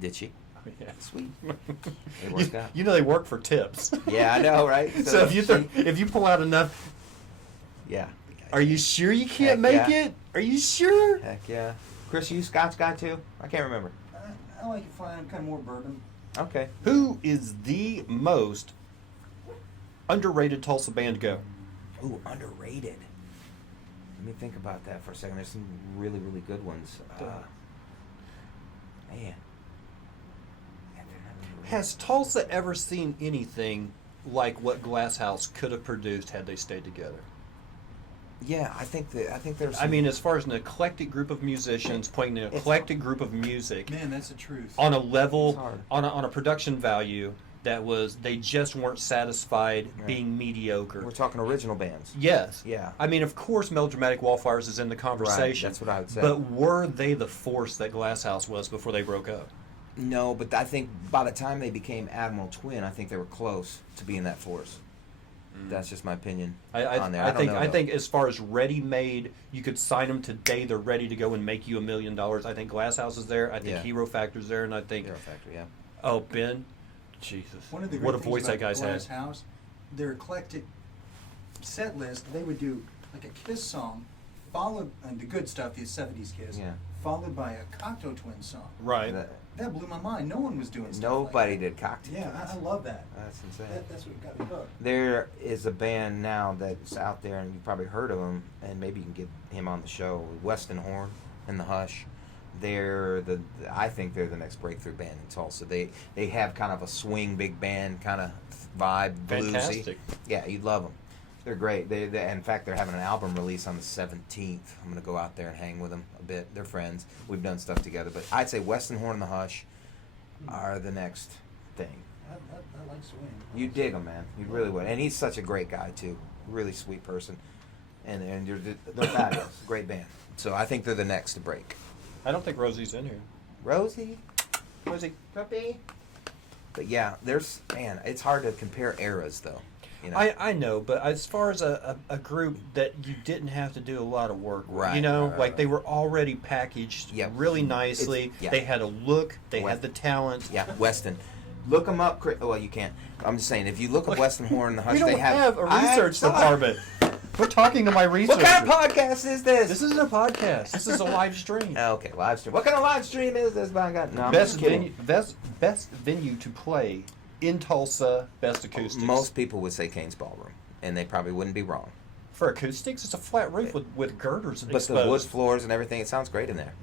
Did she? Yeah. Sweet. It worked out. You know they work for tips. Yeah, I know, right? So if you pull out enough, Yeah. are you sure you can't Heck make yeah. it? Are you sure? Heck yeah. Chris, you Scotch guy too? I can't remember. I like it fine. I'm kind of more bourbon. Okay. Who is the most underrated Tulsa band? Go. Ooh, underrated. Let me think about that for a second. There's some really, really good ones. Man. Yeah, they're not underrated. Has Tulsa ever seen anything like what Glass House could have produced had they stayed together? Yeah, I think there's. I mean, as far as an eclectic group of musicians playing an eclectic group of music Man, that's the truth. on a It's level, hard. on a production value that was, they just weren't satisfied Right. being mediocre. we're talking original bands. Yes. Yeah. I mean, of course, Melodramatic Wallflowers is in the conversation. that's what I would say. But were they the force that Glass House was before they broke up? No, but I think by the time they became Admiral Twin, I think they were close to being that force. That's just my opinion on there. I don't know, though. think as far as ready-made, you could sign them today. They're ready to go and make you $1 million. I think Glass House is there. I think Yeah. Hero Factor's there, and I think Hero Factory, yeah. oh Ben, Jesus, One of the what a great voice things that about guy's Glass had. House, their eclectic set list, they would do like a Kiss song, followed, and the good stuff, the 70s Kiss, Yeah. followed by a Cocteau Twins song. Right. That blew my mind. No one was doing stuff Nobody like that. did Cocktail Yeah, Twins. I love that. That's insane. That's what got me hooked. There is a band now that's out there, and you've probably heard of him, and maybe you can get him on the show. Weston Horn and the Hush. I think they're the next breakthrough band in Tulsa. They have kind of a swing big band kind of vibe, bluesy. Fantastic. Yeah, you'd love them. They're great. They in fact, they're having an album release on the 17th. I'm gonna go out there and hang with them a bit. They're friends. We've done stuff together, but I'd say Weston Horn and the Hush are the next thing. I like swing. You dig him, man. You really would. And he's such a great guy too. Really sweet person. And they're fabulous. Great band. So I think they're the next to break. I don't think Rosie's in here. Rosie, Rosie, puppy. But yeah, it's hard to compare eras though. You know? I know, but as far as a group that you didn't have to do a lot of work with, Right, you know, right, like right. they were already packaged Yep. really nicely. It's- yeah. They had a look. They West- had the talent. Yeah, Weston. Look them up. Well, you can't. I'm just saying, if you look up Weston Horn, the Hush, We don't they have a research Stop. department. We're talking to my researcher. What kind of podcast is this? This isn't a podcast. This is a live stream. Okay, live stream. What kind of live stream is this? By God, no, I'm Best just kidding. venue, best venue to play in Tulsa. Best acoustics. Most people would say Kane's Ballroom, and they probably wouldn't be wrong. for acoustics, it's a flat roof with girders But exposed. the wood floors and everything, it sounds great in there.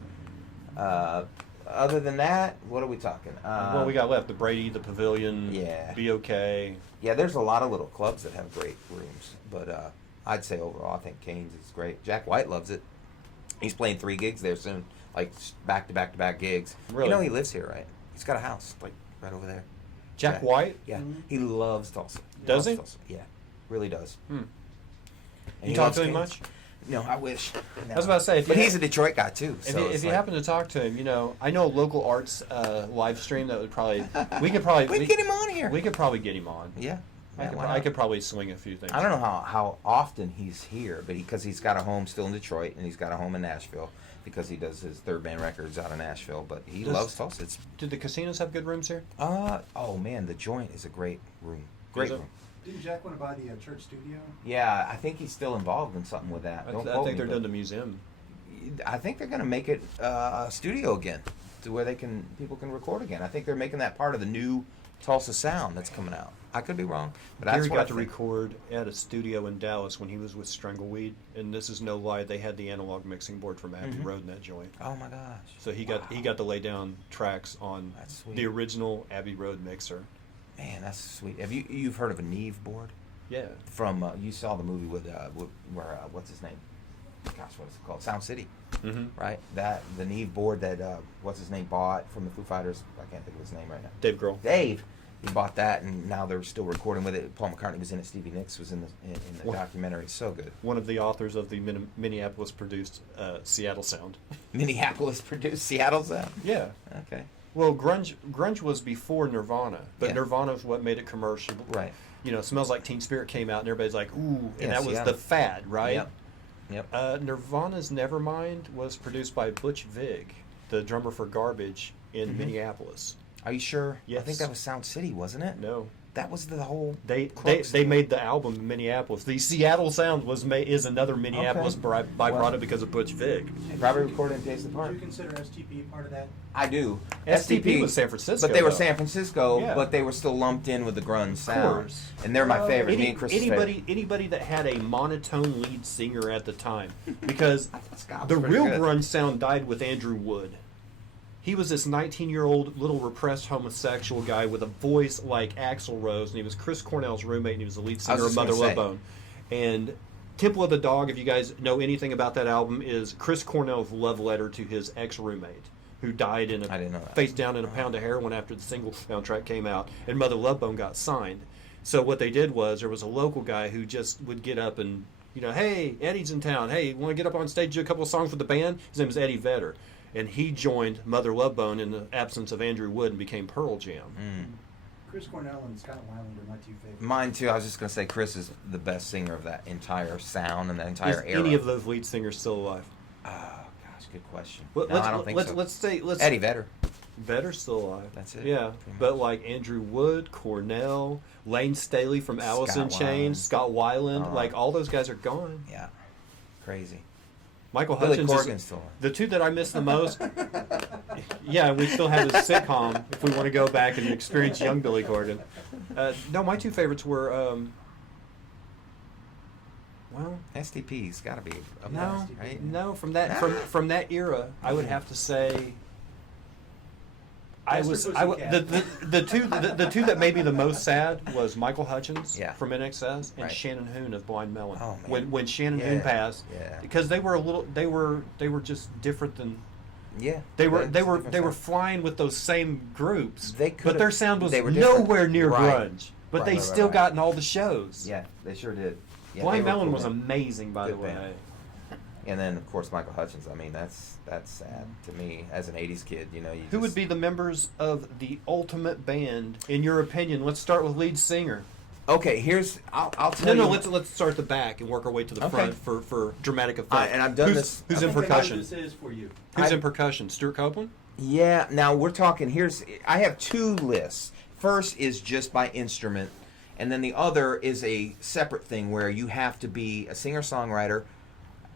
Other than that, what are we talking? What we got left? The Brady, the Pavilion. Yeah. Be okay. Yeah, there's a lot of little clubs that have great rooms, but I'd say overall, I think Kane's is great. Jack White loves it. He's playing 3 gigs there soon, like back to back to back gigs. Really? You know he lives here, right? He's got a house like right over there. Jack White? Yeah, he loves Tulsa. Does Loves he? Tulsa. Yeah, really does. Hmm. And You he talk loves to him Kane's. much? No, I wish. I was about to say, if But you he's a Detroit guy too. If, So you, it's if you like- happen to talk to him, you know, I know a local arts live stream that would probably we could probably we can get him on here. We could probably get him on. Yeah. I could probably swing a few things. I don't know how often he's here, but because he's got a home still in Detroit and he's got a home in Nashville because he does his third band records out of Nashville. But he loves Tulsa. It's Did the casinos have good rooms here? oh man, the Joint is a great room. Great Is it? room. Didn't Jack want to buy the church studio? Yeah, I think he's still involved in something with that. I Don't think quote me, they're but doing the museum. I think they're going to make it a studio again, to where people can record again. I think they're making that part of the new Tulsa sound that's coming out. I could be wrong, but that's Gary what got I to think. record at a studio in Dallas when he was with Strangleweed, and this is no lie. They had the analog mixing board from Abbey Mhm. Road in that joint. Oh my gosh! So he got to lay down tracks on That's sweet. the original Abbey Road mixer. Man, that's sweet. Have you've heard of a Neve board? Yeah. From you saw the movie with where what's his name? Gosh, what is it called? Sound City, Mm-hmm. right? That the Neve board that what's his name bought from the Foo Fighters. I can't think of his name right now. Dave Grohl. Dave. He bought that, and now they're still recording with it. Paul McCartney was in it. Stevie Nicks was in the What? documentary. It's so good. One of the authors of the Minneapolis-produced Seattle Sound. Minneapolis produced Seattle Sound. Yeah. Okay. Well, grunge was before Nirvana, but Yeah. Nirvana is what made it commercial. Right. You know, Smells Like Teen Spirit came out, and everybody's like, "Ooh!" And Yeah, that was Seattle. the fad, right? Yep. Yep. Nirvana's Nevermind was produced by Butch Vig, the drummer for Garbage in Mhm. Minneapolis. Are you sure? I Yes. think that was Sound City, wasn't it? No, That was the whole. they crux. made the album in Minneapolis. The Seattle Sound is another Minneapolis Okay. byproduct Well- because of Butch Vig. They probably recorded in Taste the Would Park. you consider STP part of that? I do. STP was San Francisco, but they were though. San Francisco, Yeah. but they were still lumped in with the grunge sound, course. and they're my favorite. Me and Chris' Anybody that had a monotone lead singer at the time, because favorite. the real grunge sound died with Andrew Wood. He was this 19-year-old little repressed homosexual guy with a voice like Axl Rose, and he was Chris Cornell's roommate, and he was the lead I singer was of just Mother gonna Love say. Bone. And Temple of the Dog, if you guys know anything about that album, is Chris Cornell's love letter to his ex-roommate, who died in I didn't know that. face down in a pound of heroin after the single soundtrack came out, and Mother Love Bone got signed. So what they did was there was a local guy who just would get up and, you know, hey, Eddie's in town. Hey, want to get up on stage, do a couple of songs with the band? His name is Eddie Vedder. And he joined Mother Love Bone in the absence of Andrew Wood and became Pearl Jam. Chris Cornell and Scott Weiland are my two favorites. Mine too. I was just gonna say Chris is the best singer of that entire sound and that entire Is era. any of those lead singers still alive? Oh gosh, good question. Well, No, I don't think so. Let's say Eddie Vedder. Vedder's still alive. That's it, Yeah, pretty but much. like Andrew Wood, Cornell, Lane Staley from Alice in Scott Chains, Weiland. Scott Weiland, Uh-huh. like all those guys are gone. Yeah, crazy. Michael Billy Hutchins Corgan's is still on. the two that I miss the most. Yeah, we still have his sitcom if we want to go back and experience young Billy Corgan. No, my two favorites were, well, STP's got to be up no, there, right? no, from that era, I would have to say. That's the The two that made me the most sad was Michael Hutchins Yeah. from NXS and Right. Shannon Hoon of Blind Melon. Oh, man. When Shannon Hoon Yeah, passed, yeah. because they were just different than. Yeah, They that's were different they were sound. flying with those same groups, They but could've- their sound was they were different. nowhere near Right. grunge. But Right, they right, still right. got in all the shows. Yeah, they sure did. Yeah, Blind they were Melon cool, was man. amazing, by the Good way. band. And then of course Michael Hutchins. I mean, that's sad to me as an '80s kid. You know, Who would be the members of the ultimate band in your opinion? Let's start with lead singer. Okay, I'll tell No, you. let's start at the back and work our way to the Okay. front for dramatic effect. And I've done who's, this. Who's in okay. percussion? This is for you. Who's in percussion? Stuart Copeland? Yeah, now we're talking. I have two lists. First is just by instrument, and then the other is a separate thing where you have to be a singer-songwriter,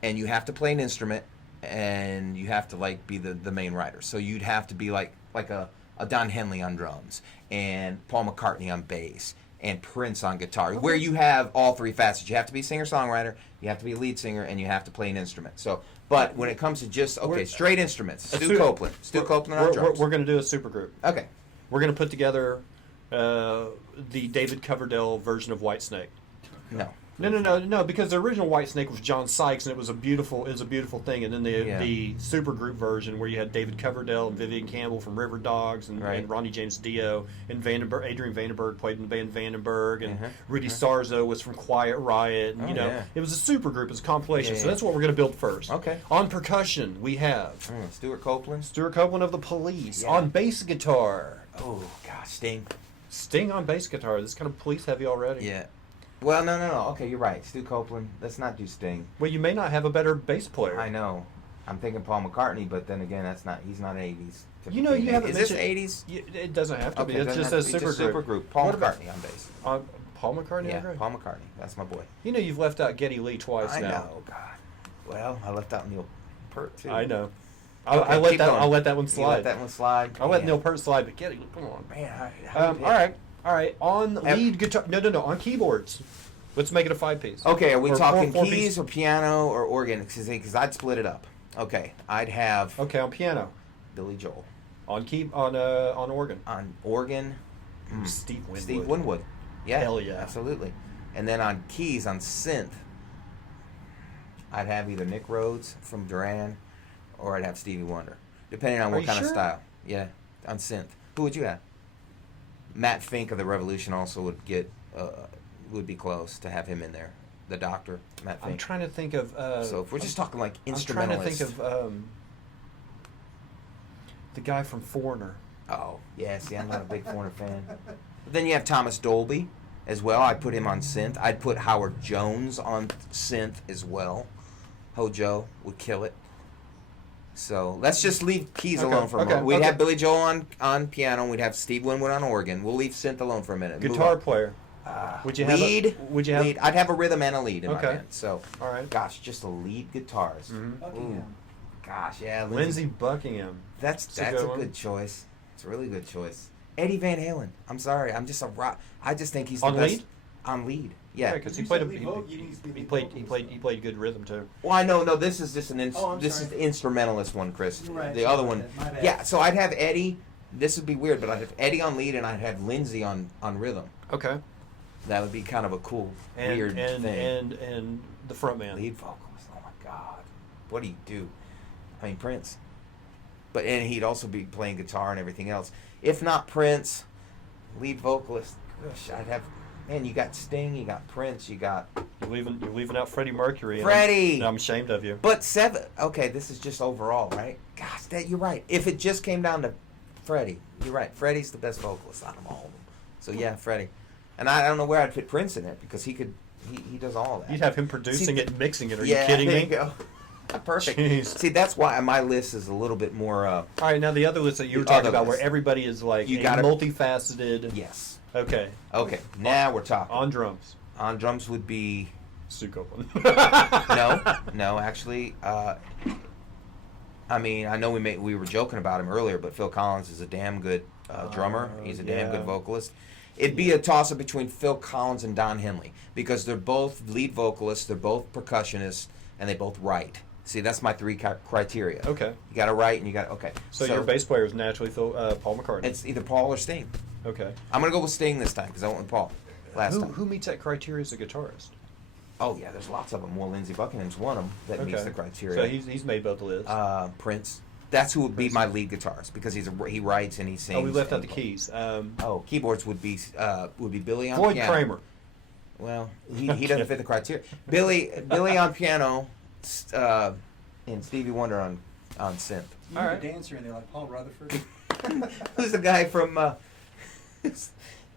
and you have to play an instrument, and you have to like be the main writer. So you'd have to be like a Don Henley on drums, and Paul McCartney on bass, and Prince on guitar, where you have all three facets. You have to be a singer-songwriter, you have to be a lead singer, and you have to play an instrument. So, but when it comes to just straight instruments, Stu Copeland on drums. We're going to do a super group. Okay. We're going to put together the David Coverdale version of Whitesnake. No, because the original Whitesnake was John Sykes, and it was a beautiful thing. And then the supergroup version, where you had David Coverdale and Vivian Campbell from River Dogs, and Ronnie James Dio, and Adrian Vandenberg played in the band Vandenberg, and Rudy Sarzo was from Quiet Riot. And, it was a supergroup, it was a compilation. So that's what we're going to build first. Okay. On percussion, we have Stuart Copeland. Stuart Copeland of the Police. Yeah. On bass guitar, Oh gosh, Sting. Sting on bass guitar. This is kind of police heavy already. Yeah. Well, no. Okay, you're right. Stu Copeland. Let's not do Sting. Well, you may not have a better bass player. I know. I'm thinking Paul McCartney, but then again, he's not 80s. You haven't Is this mentioned 80s? It doesn't have to Okay, be. It's just a super group. Paul What about- McCartney on bass. Paul McCartney. Yeah, agree. Paul McCartney. That's my boy. You've left out Geddy Lee twice I now. know. God. Well, I left out Neil Peart too. I know. Okay, I'll let keep that. going. I'll let that one You slide. let that one slide. I'll let Man. Neil Peart slide, but Geddy, come on. Man, All right. On lead guitar. No. On keyboards. Let's make it a 5-piece. Okay, are we Or talking four keys piece. or piano or organ? Because I'd split it up. Okay, I'd have Okay, on piano. Billy Joel. On organ. On organ, Steve Winwood. Steve Winwood. Yeah, Hell yeah. absolutely. And then on keys, on synth, I'd have either Nick Rhodes from Duran, or I'd have Stevie Wonder, depending on Are what you kind of sure? style. Yeah, on synth. Who would you have? Matt Fink of the Revolution also would be close to have him in there. The Doctor, Matt Fink. I'm trying to think of. So if we're just talking like I'm instrumentalists. trying to think of the guy from Foreigner. Oh, yeah, see, I'm not a big Foreigner fan. But then you have Thomas Dolby as well. I'd put him on synth. I'd put Howard Jones on synth as well. Hojo would kill it. So let's just leave keys alone for a moment. We'd have Billy Joel on piano. We'd have Steve Winwood on organ. We'll leave synth alone for a minute. Guitar player. Would you have lead? Would you have? Lead. I'd have a rhythm and a lead in my Okay. band. So, All right. gosh, just a lead guitarist. Buckingham. Gosh, yeah, Lindsey Buckingham. That's a a good one. good choice. It's a really good choice. Eddie Van Halen. I'm sorry. I'm just a rock. I just think he's the On best. lead? On lead. Yeah. because You he played said a, lead he, vocal, you need to be he lead played vocalist. he played good rhythm too. Well, I know. No, this is just an I'm this is sorry. the instrumentalist one, Chris. Right, The sorry other about one. that. My bad. Yeah. So I'd have Eddie. This would be weird, but I'd have Eddie on lead, and I'd have Lindsay on rhythm. Okay. That would be kind of a cool, And weird and, thing. and the front man. Lead vocalist. Oh my God. What do you do? I mean, Prince. And he'd also be playing guitar and everything else. If not Prince, lead vocalist. Gosh, I'd have. Man, you got Sting, you got Prince, you got. You're leaving out Freddie Mercury. and Freddie! I'm ashamed of you. But seven. Okay, this is just overall, right? Gosh, you're right. If it just came down to Freddie, you're right. Freddie's the best vocalist out of all of them. So yeah, Freddie. And I don't know where I'd fit Prince in it because he could. He does all that. You'd have him producing See, it and mixing it. Are yeah, you kidding there me? You go. Perfect. Jeez. See, that's why my list is a little bit more. All right, now the other list that you were The talking other about, list. where everybody is like You a gotta- multifaceted. Yes. Okay. Okay. Now we're talking. On drums, On drums would be Stu Copeland. no. Actually, I mean, I know we were joking about him earlier, but Phil Collins is a damn good drummer. He's a damn yeah. good vocalist. It'd be a toss-up between Phil Collins and Don Henley because they're both lead vocalists, they're both percussionists, and they both write. See, that's my three criteria. Okay. You got to write, and you got okay. So your bass player is naturally Paul McCartney. It's either Paul or Sting. Okay. I'm gonna go with Sting this time because I went with Paul last time. Who meets that criteria as a guitarist? Oh yeah, there's lots of them. Well, Lindsey Buckingham's one of them that meets the criteria. So he's made both lists. Prince. That's who would be my lead guitarist because he writes and he sings. Oh, we left out and- the keys. Keyboards would be Billy on Floyd piano. Kramer. Well, he doesn't fit the criteria. Billy on piano, and Stevie Wonder on synth. You need a dancer in there like Paul Rutherford. Who's the guy from?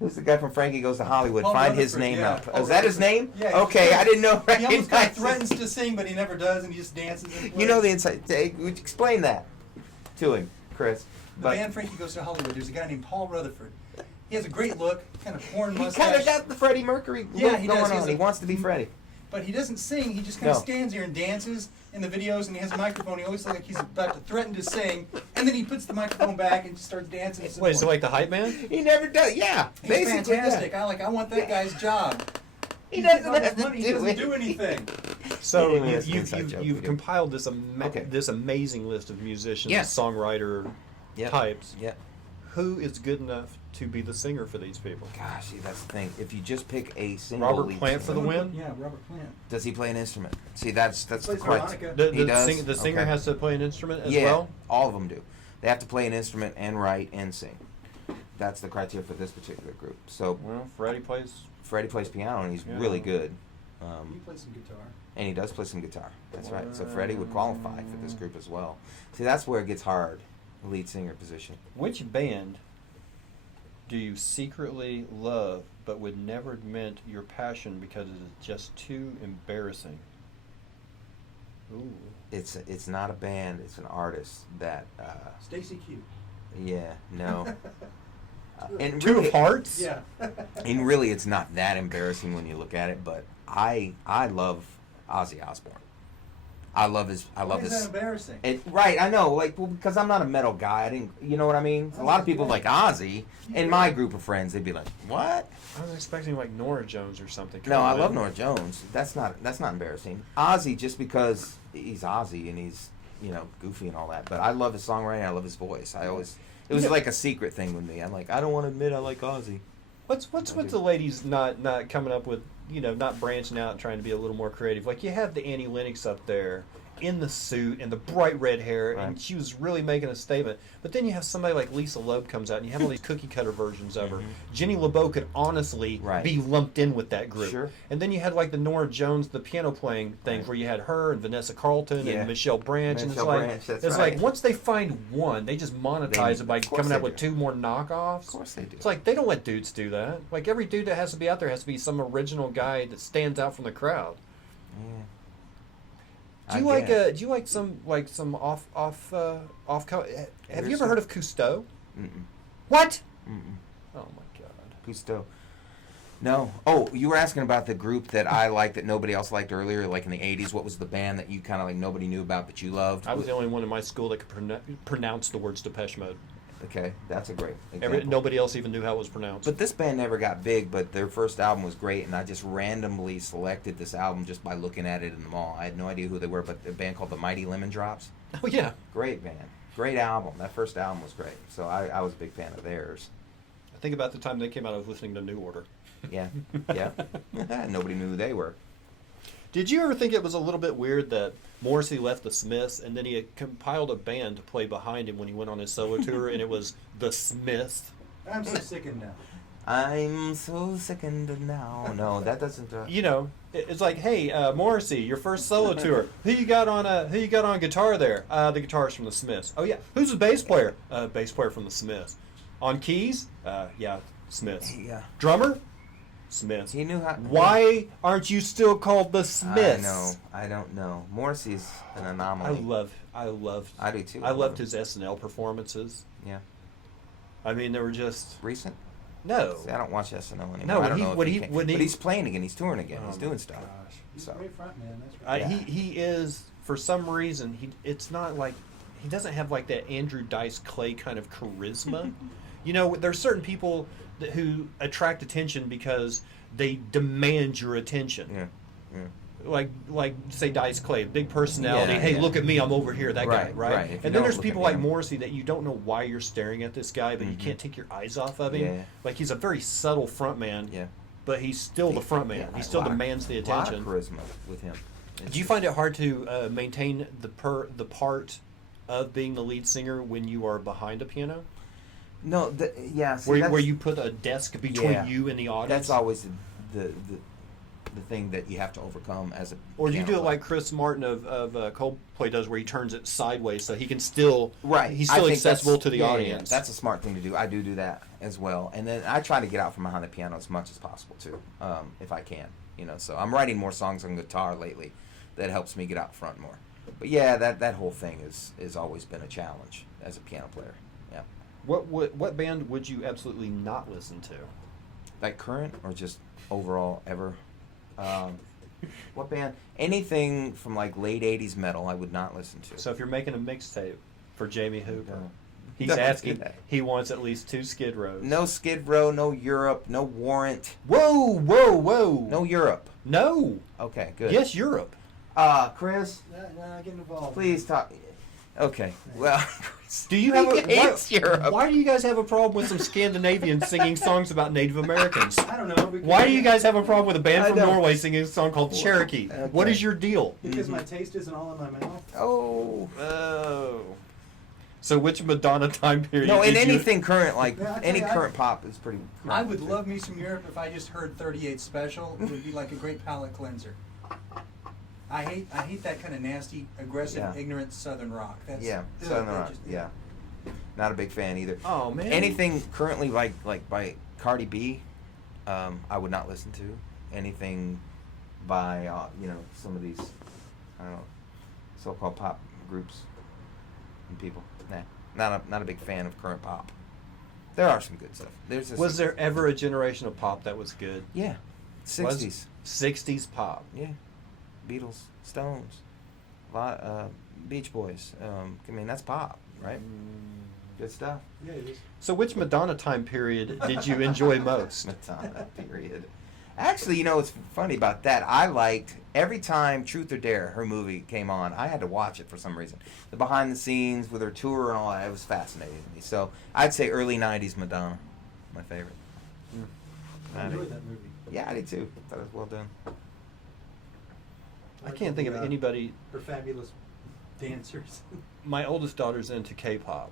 Who's the guy from Frankie Goes to Hollywood? Paul Find his Rutherford, name yeah. up. Paul Is that his Rutherford. name? Yeah, Okay, I didn't know. He almost kind of recognize threatens it. to sing, but he never does, and he just dances and plays. You know the inside. Explain that to him, Chris. The band Frankie Goes to Hollywood, there's a guy named Paul Rutherford. He has a great look, kind of porn He mustache. kind of got the Freddie Mercury Yeah, look he going does. He has on. He a- wants to be Freddie. But he doesn't sing, he just kind of No. stands there and dances in the videos, and he has a microphone. He always looks like he's about to threaten to sing, and then he puts the microphone back and just starts dancing. Wait, is it like the hype man? He never does. Yeah, He's basically, fantastic. yeah. I want that guy's job. He He's doesn't getting all this have to money, he do doesn't it. do anything. So Anyway, that's an you've inside joke you've we do. compiled this Okay. this amazing list of musicians, Yes. songwriter Yep. types. Yeah. Who is good enough to be the singer for these people? Gosh, see, that's the thing. If you just pick a single Robert lead Plant for the singer- win? Yeah, Robert Plant. Does he play an instrument? See, that's the Plays question. harmonica. He does? The singer Okay. has to play an instrument as Yeah, well. all of them do. They have to play an instrument and write and sing. That's the criteria for this particular group. So Well, Freddie plays. Freddie plays piano and he's Yeah. really good. He plays some guitar. And he does play some guitar. That's right. So Freddie would qualify for this group as well. See, that's where it gets hard, the lead singer position. Which band do you secretly love but would never admit your passion because it is just too embarrassing? Ooh. It's not a band. It's an artist that. Stacy Q. Yeah. No. And Two really, of Hearts? Yeah. and really, it's not that embarrassing when you look at it. But I love Ozzy Osbourne. I love his. Why is that embarrassing? Right, I know, like, well, because I'm not a metal guy. I didn't, you know what I mean? A lot of people like Ozzy. In my group of friends, they'd be like, "What?" I was expecting like Nora Jones or something. No, I Come love on. Norah Jones. That's not embarrassing. Ozzy, just because he's Ozzy and he's goofy and all that. But I love his songwriting. I love his voice. It was like a secret thing with me. I'm like, I don't want to admit I like Ozzy. What's with the ladies not coming up with, not branching out and trying to be a little more creative? Like you have the Annie Lennox up there in the suit and the bright red hair, and Right. she was really making a statement. But then you have somebody like Lisa Loeb comes out, and you have all these cookie cutter versions of her. Jenny LeBeau could honestly Right. be lumped in with that group. Sure. And then you had like the Norah Jones, the piano playing things, Right. where you had her and Vanessa Carlton Yeah. and Michelle Branch, and Michelle Branch, that's it's right. like once they find one, they just monetize it by of course coming out they with do. 2 more knockoffs. Of course they do. It's like they don't let dudes do that. Like every dude that has to be out there has to be some original guy that stands out from the crowd. Yeah. Do you like some off? Have you ever heard of Cousteau? Mm-mm. What? Mm-mm. Oh my god. Cousteau. No. Oh, you were asking about the group that I liked that nobody else liked earlier, like in the '80s. What was the band that you kind of like nobody knew about but you loved? I was the only one in my school that could pronounce the words Depeche Mode. Okay, that's a great example. Nobody else even knew how it was pronounced. But this band never got big, but their first album was great, and I just randomly selected this album just by looking at it in the mall. I had no idea who they were, but a band called the Mighty Lemon Drops. Oh yeah. Great band. Great album. That first album was great. So I was a big fan of theirs. I think about the time they came out, I was listening to New Order. Yeah. Yeah. Nobody knew who they were. Did you ever think it was a little bit weird that Morrissey left the Smiths and then he had compiled a band to play behind him when he went on his solo tour, and it was the Smiths? I'm so sickened now. I'm so sickened now. No, that doesn't. It's like, hey, Morrissey, your first solo tour. Who you got on guitar there? The guitarist from the Smiths. Oh yeah, who's the bass player? Bass player from the Smiths. On keys? Yeah, Smiths. Yeah. Drummer? Smiths. He knew how. Why aren't you still called the Smiths? I know. I don't know. Morrissey's an I anomaly. loved. I do too. I loved his SNL performances. Yeah. I mean, they were just Recent. no. See, I don't watch SNL anymore. No, I don't know if when he he- can. when he- But he's playing again. He's touring again. Oh He's my doing stuff. gosh. He's So. a great front man, that's right. Yeah. He is, for some reason, it's not like, he doesn't have like that Andrew Dice Clay kind of charisma. There's certain people who attract attention because they demand your attention. Yeah. Yeah. Like say Dice Clay, big personality. Yeah, hey, yeah. look at me, I'm over here. That guy, Right, right? right. If you And then don't there's look people at like him. Morrissey that you don't know why you're staring at this guy, but you can't take your eyes off of him. Yeah. Like he's a very subtle front man, Yeah. but he's still the front man. Yeah, He still a lot of- demands the lot of attention. charisma with him. Do you find it hard to maintain the part of being the lead singer when you are behind a piano? No. Yeah. See, Where that's- you put a desk between Yeah. you and the audience? That's always the the thing that you have to overcome as a. Or do you piano do it player. like Chris Martin of Coldplay does, where he turns it sideways so he can still Right. He's I still think accessible that's- to the yeah, yeah, audience. yeah. That's a smart thing to do. I do that as well, and then I try to get out from behind the piano as much as possible too, if I can. So I'm writing more songs on guitar lately. That helps me get out front more. But yeah, that whole thing is always been a challenge as a piano player. Yeah. What band would you absolutely not listen to? Like current or just overall ever? What band? Anything from like late '80s metal, I would not listen to. So if you're making a mixtape for Jamey Hooper, No. he's Don't do asking. that. He wants at least 2 Skid Rows. No Skid Row, no Europe, no Warrant, Whoa! no Europe. No. Okay, good. Yes, Europe. Chris, No, get involved. please talk. Okay, well, Do you have he a hates Europe. Why do you guys have a problem with some Scandinavians singing songs about Native Americans? I don't know. Why do you guys have a problem with a band I from know. Norway singing a song called Cherokee? Okay. What is your deal? Because my taste isn't all in my mouth. Oh. Oh. So which Madonna time period? No, in did you- anything current, like Yeah, I'll tell any you, current pop is pretty. I would love me some Europe if I just heard 38 Special. It would be like a great palate cleanser. I hate that kind of nasty, aggressive, Yeah. ignorant Southern rock. That's, Yeah, ugh, Southern that Rock. just- Yeah, not a big fan either. Oh man. Anything currently like by Cardi B, I would not listen to. Anything by some of these, I don't know, so-called pop groups and people. Nah, not a big fan of current pop. There are some good stuff. Was there ever a generation of pop that was good? Yeah, 60s. 60s pop. Yeah, Beatles, Stones, Beach Boys. I mean that's pop, right? Good stuff. Yeah, it is. So which Madonna time period did you enjoy most? Madonna period. Actually, it's funny about that. I liked every time Truth or Dare, her movie came on, I had to watch it for some reason. The behind the scenes with her tour and all that, it was fascinating to me. So I'd say early 90s Madonna, my favorite. I enjoyed that movie. Yeah, I did too. Thought it was well done. I can't think of anybody. Her fabulous dancers. My oldest daughter's into K-pop,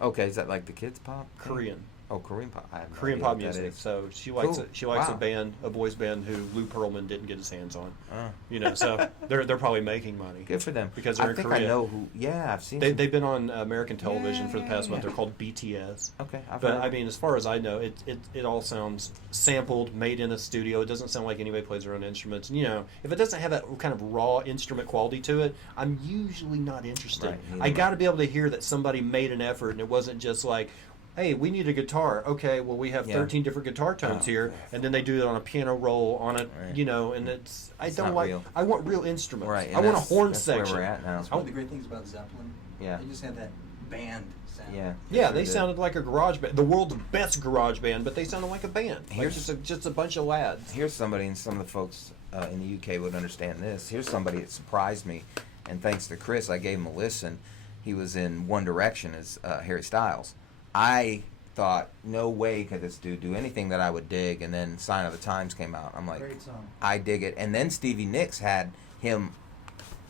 Okay, is that like the kids pop? thing? Korean. Oh, Korean pop. I have no Korean idea pop what that music. is. So she likes Cool. she likes Wow. a boys band who Lou Pearlman didn't get his hands on. Oh, So they're probably making money. good for them. Because they're I in think Korea. I know who. Yeah, I've seen. They've been on American television for the past month. Yeah. They're called BTS. Okay, I've But heard I of mean, as far as I know, it all sounds sampled, made in a studio. It doesn't sound like anybody plays their own instruments. And, if it doesn't have that kind of raw instrument quality to it, I'm usually not interested. Right, neither I am got I. to be able to hear that somebody made an effort, and it wasn't just like, hey, we need a guitar. Okay, well, we have Yeah. 13 different guitar tones Oh, here, okay. and then they do it on a piano roll on it, Right. and it's I It's don't not like. real. I want real instruments. Right, and I want a that's- horn that's section. where we're at now. That's one of the great things about Zeppelin. Yeah. They just had that band sound. Yeah. Yeah, Sure they did. sounded like a garage band, the world's best garage band, but they sounded like a band. Like Here's- just a bunch of lads. Here's somebody, and some of the folks in the UK would understand this. Here's somebody that surprised me, and thanks to Chris, I gave him a listen. He was in One Direction as Harry Styles. I thought, no way could this dude do anything that I would dig, and then Sign of the Times came out. I'm like, Great song. I dig it. And then Stevie Nicks had him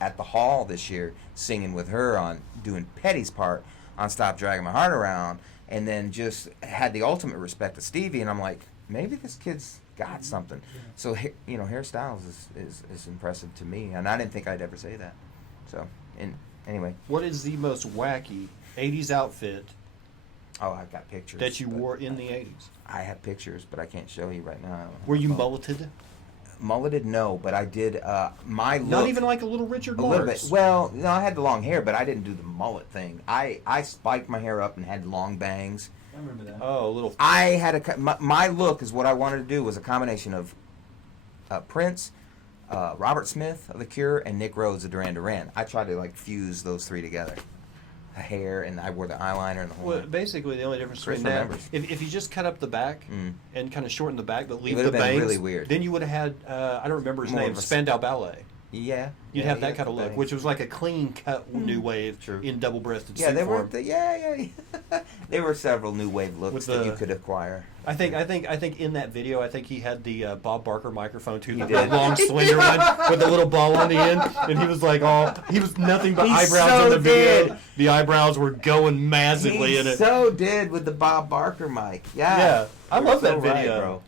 at the Hall this year singing with her on doing Petty's part on Stop Dragging My Heart Around, and then just had the ultimate respect of Stevie, and I'm like, maybe this kid's got something. So Harry Styles is impressive to me, and I didn't think I'd ever say that. So, anyway, What is the most wacky 80s outfit I've got pictures that you but wore in the 80s? I have pictures, but I can't show you right now. Were you Oh. mulleted? Mulleted? No, but I did my look. Not even like a little Richard A Marx. little bit. Well, no, I had the long hair, but I didn't do the mullet thing. I spiked my hair up and had long bangs. I remember that. Oh, a little. I had my look is what I wanted to do was a combination of Prince, Robert Smith of The Cure, and Nick Rhodes of Duran Duran. I tried to fuse those three together. The hair, and I wore the eyeliner and the whole. Well, nine. basically, the only difference Chris between that, remembers. if you just cut up the back Mm. and kind of shorten the back, but leave would've the been bangs, really weird. then you would have had, I don't remember his More name, of a- Spandau Ballet. Yeah, You'd yeah, have that yeah, kind of look, bangs. which was like a clean cut new wave True. in double-breasted Yeah, suit there were. form. Yeah. There were several new wave looks With that the- you could acquire. I think in that video, I think he had the Bob Barker microphone too, the did. long slinger one with the little ball on the end, and he was like, he was nothing but He eyebrows so in the video. did. The eyebrows were going massively He in it. so did with the Bob Barker mic. Yeah. Yeah, I You're love so that right, video. bro.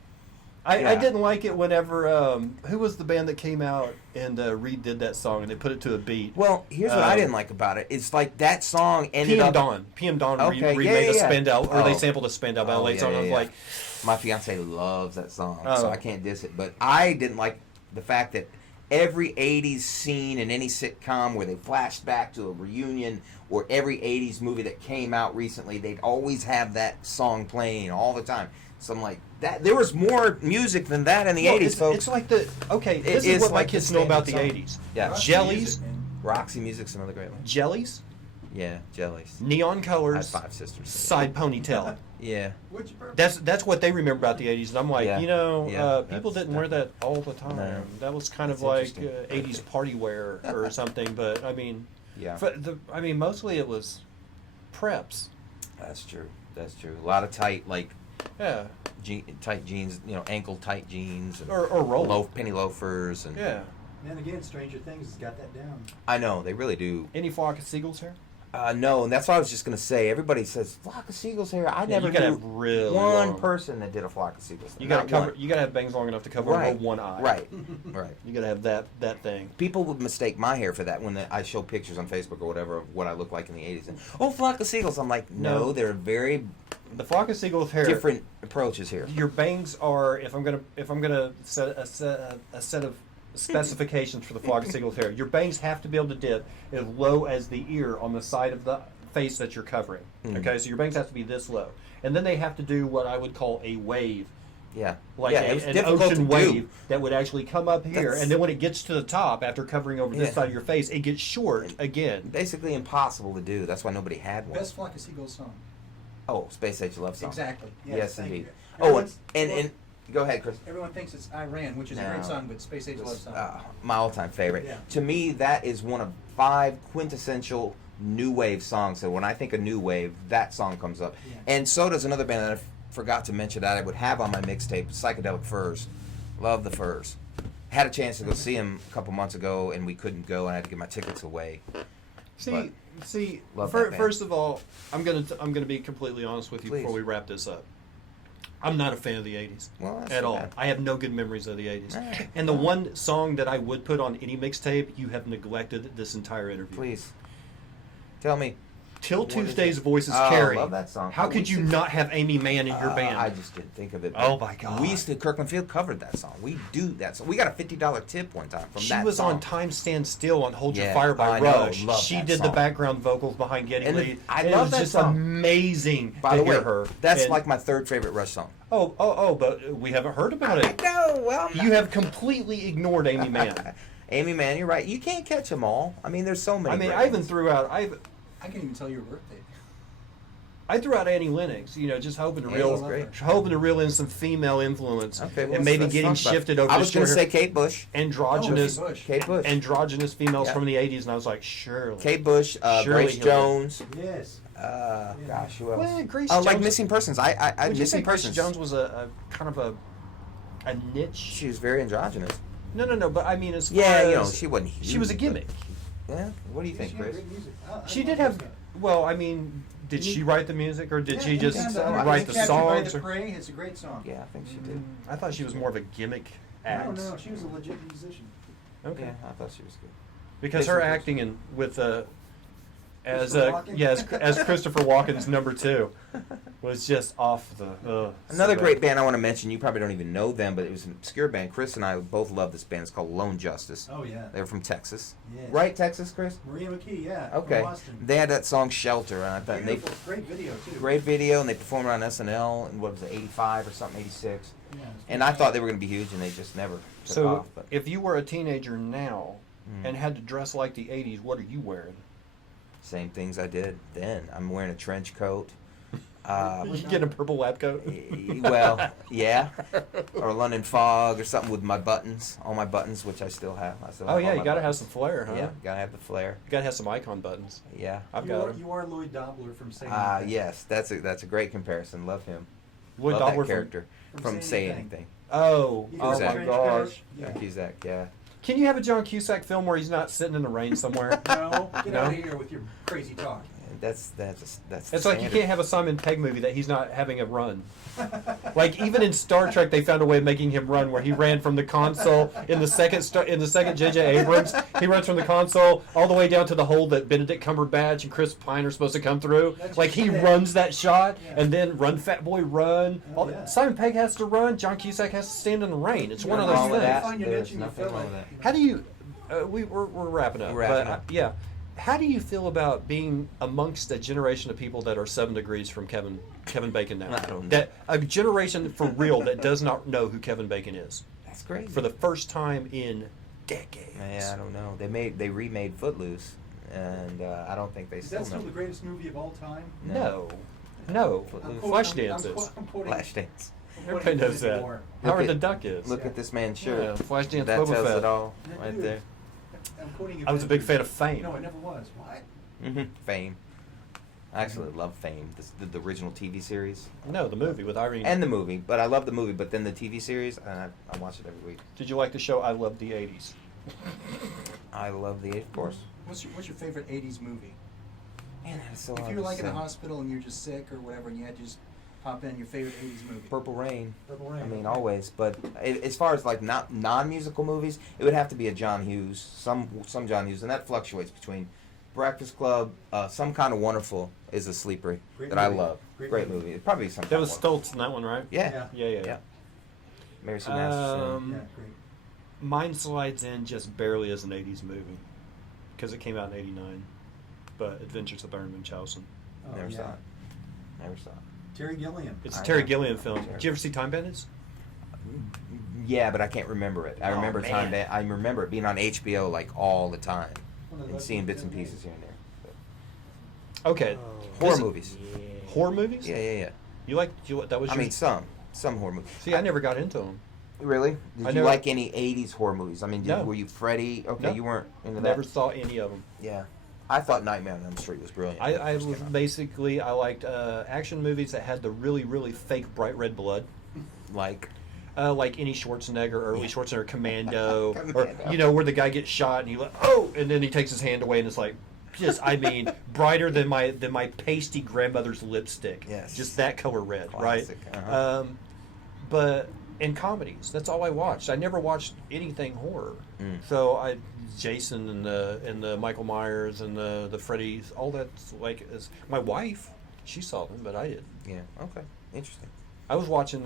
I didn't like it whenever who was the band that came out and redid that song and they put it to a beat. Well, here's what I didn't like about it. It's like that song ended PM up. Dawn. PM Dawn Okay, remade a Spandau, or they Oh. sampled a Spandau Ballet yeah, song. yeah, I was yeah. like, My fiance loves that song, Oh. so I can't diss it. But I didn't like the fact that every 80s scene in any sitcom where they flashed back to a reunion or every 80s movie that came out recently, they'd always have that song playing all the time. So I'm like, that there was more music than that in the 80s, folks. It's like the okay. It This is is what my like the kids know about the standard 80s. Yeah. Roxy Jellies, music, man. Roxy Music's another great one. jellies, Yeah, Jellies. neon I had colors, 5 sisters. side ponytail. Yeah. What's your purpose? That's what they remember about the 80s, and I'm like, Yeah. you know, Yeah, people that's didn't wear that all the time. No. That was kind of That's like interesting. 80s party wear or something. But I mean, Yeah. mostly it was preps. That's true. That's true. A lot of tight, like, Yeah, tight jeans, ankle tight jeans. And or roll. penny loafers. And Yeah. And again, Stranger Things has got that down. I know, they really do. Any flock of seagulls here? No, and that's what I was just going to say. Everybody says, flock of seagulls hair. I never you gotta knew have really one long. person that did a flock of seagulls. You gotta Not cover. one. You gotta have bangs long enough to cover over Right. one eye. Right, right. You gotta have that thing. People would mistake my hair for that when I show pictures on Facebook or whatever of what I look like in the 80s. And, oh, flock of seagulls. I'm like, no, No. there are very The flock of seagulls hair. different approaches here. Your bangs are. If I'm gonna set a set of specifications for the flock of seagulls hair, your bangs have to be able to dip as low as the ear on the side of the face that you're covering. Mhm. Okay, so your bangs have to be this low, and then they have to do what I would call a wave. Yeah. Like yeah, it was an difficult ocean to do. wave that would actually come up here, That's- and then when it gets to the top, after covering over this Yeah. side of your face, it gets short again. Basically impossible to do. That's why nobody had one. Best Flock of Seagulls song. Oh, Space Age Love Song. Exactly. Yes, thank indeed. you. Oh, Everyone's- and go ahead, Chris. Everyone thinks it's Iran, which is a No. great song, but Space Age Love Song. My all-time favorite. Yeah. To me, that is one of 5 quintessential new wave songs. So when I think of new wave, that song comes up. Yeah. And so does another band that I forgot to mention that I would have on my mixtape, Psychedelic Furs. Love the Furs. Had a chance to go see them a couple months ago, and we couldn't go, and I had to get my tickets away. See, Love that band. first of all, I'm gonna be completely honest with you Please. before we wrap this up. I'm not a fan of the 80s Well, that's at too all. bad. I have no good memories of the 80s. Alright. And the one song that I would put on any mixtape, you have neglected this entire interview. Please. Tell me. Till What is Tuesday's it? Voices Oh, Carry. love that song. How could you not have Amy Mann in your band? I just didn't think of it. Oh, my God. We used to, Kirkland Field covered that song. We do that song. We got a $50 tip one time from She that was song. on Time Stand Still on Hold Your Yeah, Fire by I know. Rush. Love She that did the song. background vocals behind Getting And Lead. I It love was that just song. amazing By to the way, hear her. that's And- like my 3rd favorite Rush song. but we haven't heard about it. No, well, You have completely ignored Amy Mann. Amy Mann, you're right. You can't catch them all. I mean, there's so many. I mean, great I even ones. threw out I can't even tell your birthday. I threw out Annie Lennox, just hoping to Annie reel was great. reel in some female influence, Okay, well, and maybe let's getting talk about it. shifted over. I to was going to shorter- say Kate Bush. androgynous, Oh, Bush. Kate Bush. androgynous females Yeah. from the '80s, and I was like, surely. Kate Bush, Surely Grace he'll- Jones. Yes. Gosh, who else? Well, Grace Oh, like Jones- Missing Persons. I Would you Missing say Grace Persons. Jones was a kind of a niche? She was very androgynous. No, but I mean, as far Yeah, as she wasn't. she was a huge, gimmick. but- Yeah. What do you think, She had Chris? great music. I She love did this have. guy. Well, I mean, did she write the music, or did she just so. I write think the Captured by songs? the Or? Prey, it's a great song. Yeah, I think she did. I thought she was more of a gimmick act. No, she was a legit musician. Okay. Yeah, I thought she was good. Because Missing her Persons. acting in with as Christopher Walken? as Christopher Walken's number 2 was just off the. Another so great bad. band I want to mention. You probably don't even know them, but it was an obscure band. Chris and I both love this band. It's called Lone Justice. Oh yeah. They were from Texas, Yes. right? Texas, Chris. Maria McKee, yeah. Okay. From Boston. They had that song "Shelter," and I thought they Beautiful, great video too. great video, and they performed on SNL in what was it, '85 or something, '86. Yeah, it's And I thought they were going to be huge, and they just never took So, off. But if you were a teenager now Mm. and had to dress like the '80s, what are you wearing? same things I did then. I'm wearing a trench coat. You get a purple lab coat. Well, yeah, or London Fog or something with my buttons, all my buttons, which I still have. I still Oh have yeah, all you my gotta have buttons. some flair, huh? Yeah, gotta have the flair. You gotta have some icon buttons. Yeah. I've you got are, 'em. you are Lloyd Dobler from Say Anything. Yes, that's a great comparison. Love him. Lloyd Love Dobler that character from from Say Say Anything. Anything. Oh, He oh was a my trench gosh! coat. Yeah. Yeah. Cusack, yeah. Can you have a John Cusack film where he's not sitting in the rain somewhere? No, get No? out of here with your crazy talk. That's the It's like you standard. can't have a Simon Pegg movie that he's not having a run. Like even in Star Trek, they found a way of making him run, where he ran from the console in the second J.J. Abrams. He runs from the console all the way down to the hole that Benedict Cumberbatch and Chris Pine are supposed to come through. Like he runs that shot, and then run, fat boy, run. Simon Pegg has to run. John Cusack has to stand in the rain. It's one of those wrong with things. that. Find your There's niche and you nothing fill wrong it. with that. How do you? We're wrapping up. We're wrapping but, up. yeah. How do you feel about being amongst a generation of people that are 7 degrees from Kevin Bacon now? I don't know. That a generation for real that does not know who Kevin Bacon is That's great. for the first time in decades. Yeah, I don't know. They remade Footloose, and I don't think they Is still that still know. the greatest movie of all time? No. Footloose. Flashdance is. I'm quoting. Flashdance. Everybody knows that. More. Howard the at- Duck is. Look at this man's shirt. Yeah, Flashdance That Boba tells Fett. it all Yeah, right dude. there. I'm quoting I was a big fan of Avengers. Fame. No, it never was. What? Fame. I actually love Fame, the original TV series, No, the movie with Irene. and the movie. But I love the movie. But then the TV series, I watch it every week. Did you like the show I Love the 80s? I love the of course. What's your favorite '80s movie? Man, that's so If hard you're to like in a say. hospital and you're just sick or whatever, and you had to just pop in your favorite '80s movie. Purple Rain. Purple Rain. I mean, always. But as far as like not non-musical movies, it would have to be a John Hughes, some John Hughes, and that fluctuates between Breakfast Club, Some Kind of Wonderful is a sleeper Great that I movie. love. Great Great movie. movie. It'd probably be Some That Kind was of Wonderful. Stoltz in that one, right? Yeah. Yeah. Yeah. Mary Sue Masterson. Yeah, great. Mine slides in just barely as an 80s movie because it came out in 89. But Adventures of Baron Munchausen. Oh, Never yeah. saw it. Never saw it. Terry Gilliam. It's a I Terry know. Gilliam film. Terry. Did you ever see Time Bandits? Yeah, but I can't remember it. I Oh, remember man. I remember it being on HBO like all the time One of the and best seeing movies bits and ever made. pieces here and there. Okay. Horror This- movies. Horror movies? Yeah. You like that was I your mean, some horror movies. See, I never got into them. Really? I Did you never- like any '80s horror movies? I mean, No. were you Freddy? Okay, No. you weren't into Never that. saw any of them. Yeah, I thought Nightmare on Elm Street was brilliant. when it I first was came out. basically I liked action movies that had the really really fake bright red blood. like Like any Schwarzenegger, early Schwarzenegger Commando, Commando. or where the guy gets shot and and then he takes his hand away and it's like, just I mean, brighter than my pasty grandmother's lipstick. Yes. Just that color red, Classic, right? uh-huh. But in comedies, that's all I watched. I never watched anything horror. Mm. So Jason and the Michael Myers and the Freddy's, all that's like my wife, she saw them, but I didn't. yeah, okay, interesting. I was watching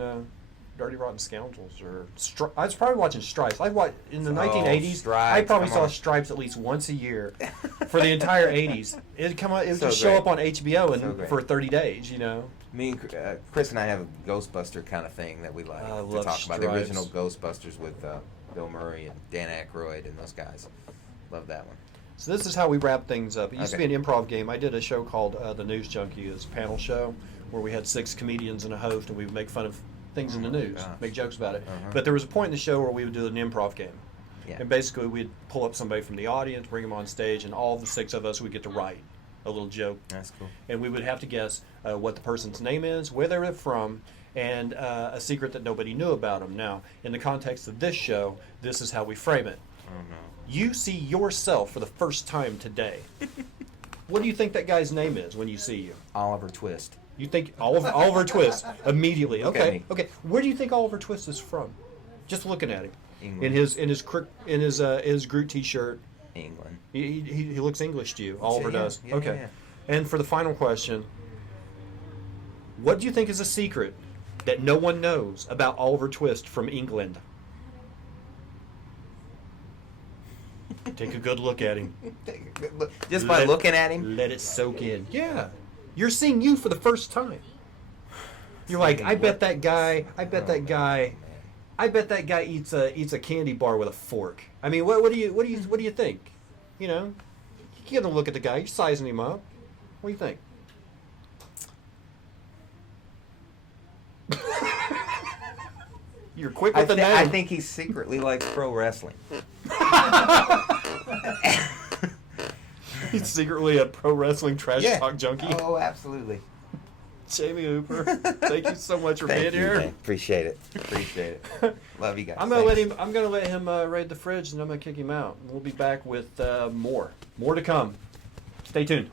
Dirty Rotten Scoundrels I was probably watching Stripes. I watched in the Oh, 1980s. I Stripes, probably come saw on. Stripes at least once a year for the entire 80s. It'd come out. It would So just show great. up on HBO So great. for 30 days. You know. Me and Chris and I have a Ghostbuster kind of thing that we like I to love talk about. The Stripes. original Ghostbusters with Bill Murray and Dan Aykroyd and those guys. Love that one. So this is how we wrap things up. It used to Okay. be an improv game. I did a show called The News Junkie, it's a panel show where we had 6 comedians and a host, and we would make fun of things in the news, gosh. make jokes about it. Uh-huh. But there was a point in the show where we would do an improv game. Yeah. And basically we'd pull up somebody from the audience, bring them on stage, and all the 6 of us would get to write a little joke. That's cool. And we would have to guess what the person's name is, where they're from, and a secret that nobody knew about them. Now, in the context of this show, this is how we frame it. Oh no. You see yourself for the first time today. What do you think that guy's name is when you see you? Oliver Twist. You think Oliver Twist immediately. Look at Okay. me. Okay. Where do you think Oliver Twist is from? Just looking at him. England. In his Groot T-shirt. England. He looks English to you. Oliver Yeah, does. yeah, Okay. yeah. And for the final question, what do you think is a secret that no one knows about Oliver Twist from England? Take a good look at him. Take a good look. Just by Let- looking at him. Let it soak in. Yeah. You're seeing you for the first time. You're like, I bet that guy eats a candy bar with a fork. I mean, what do you think? You know? You gotta look at the guy, you're sizing him up. What do you think? You're quick with the name. I think he secretly likes pro wrestling. He's secretly a pro wrestling trash talk junkie. Oh, absolutely. Jamey Hooper, thank you so much for Thank being you, here. man. Appreciate it. Appreciate it. Love you guys. I'm gonna Thanks. let him raid the fridge, and I'm gonna kick him out. We'll be back with more to come. Stay tuned.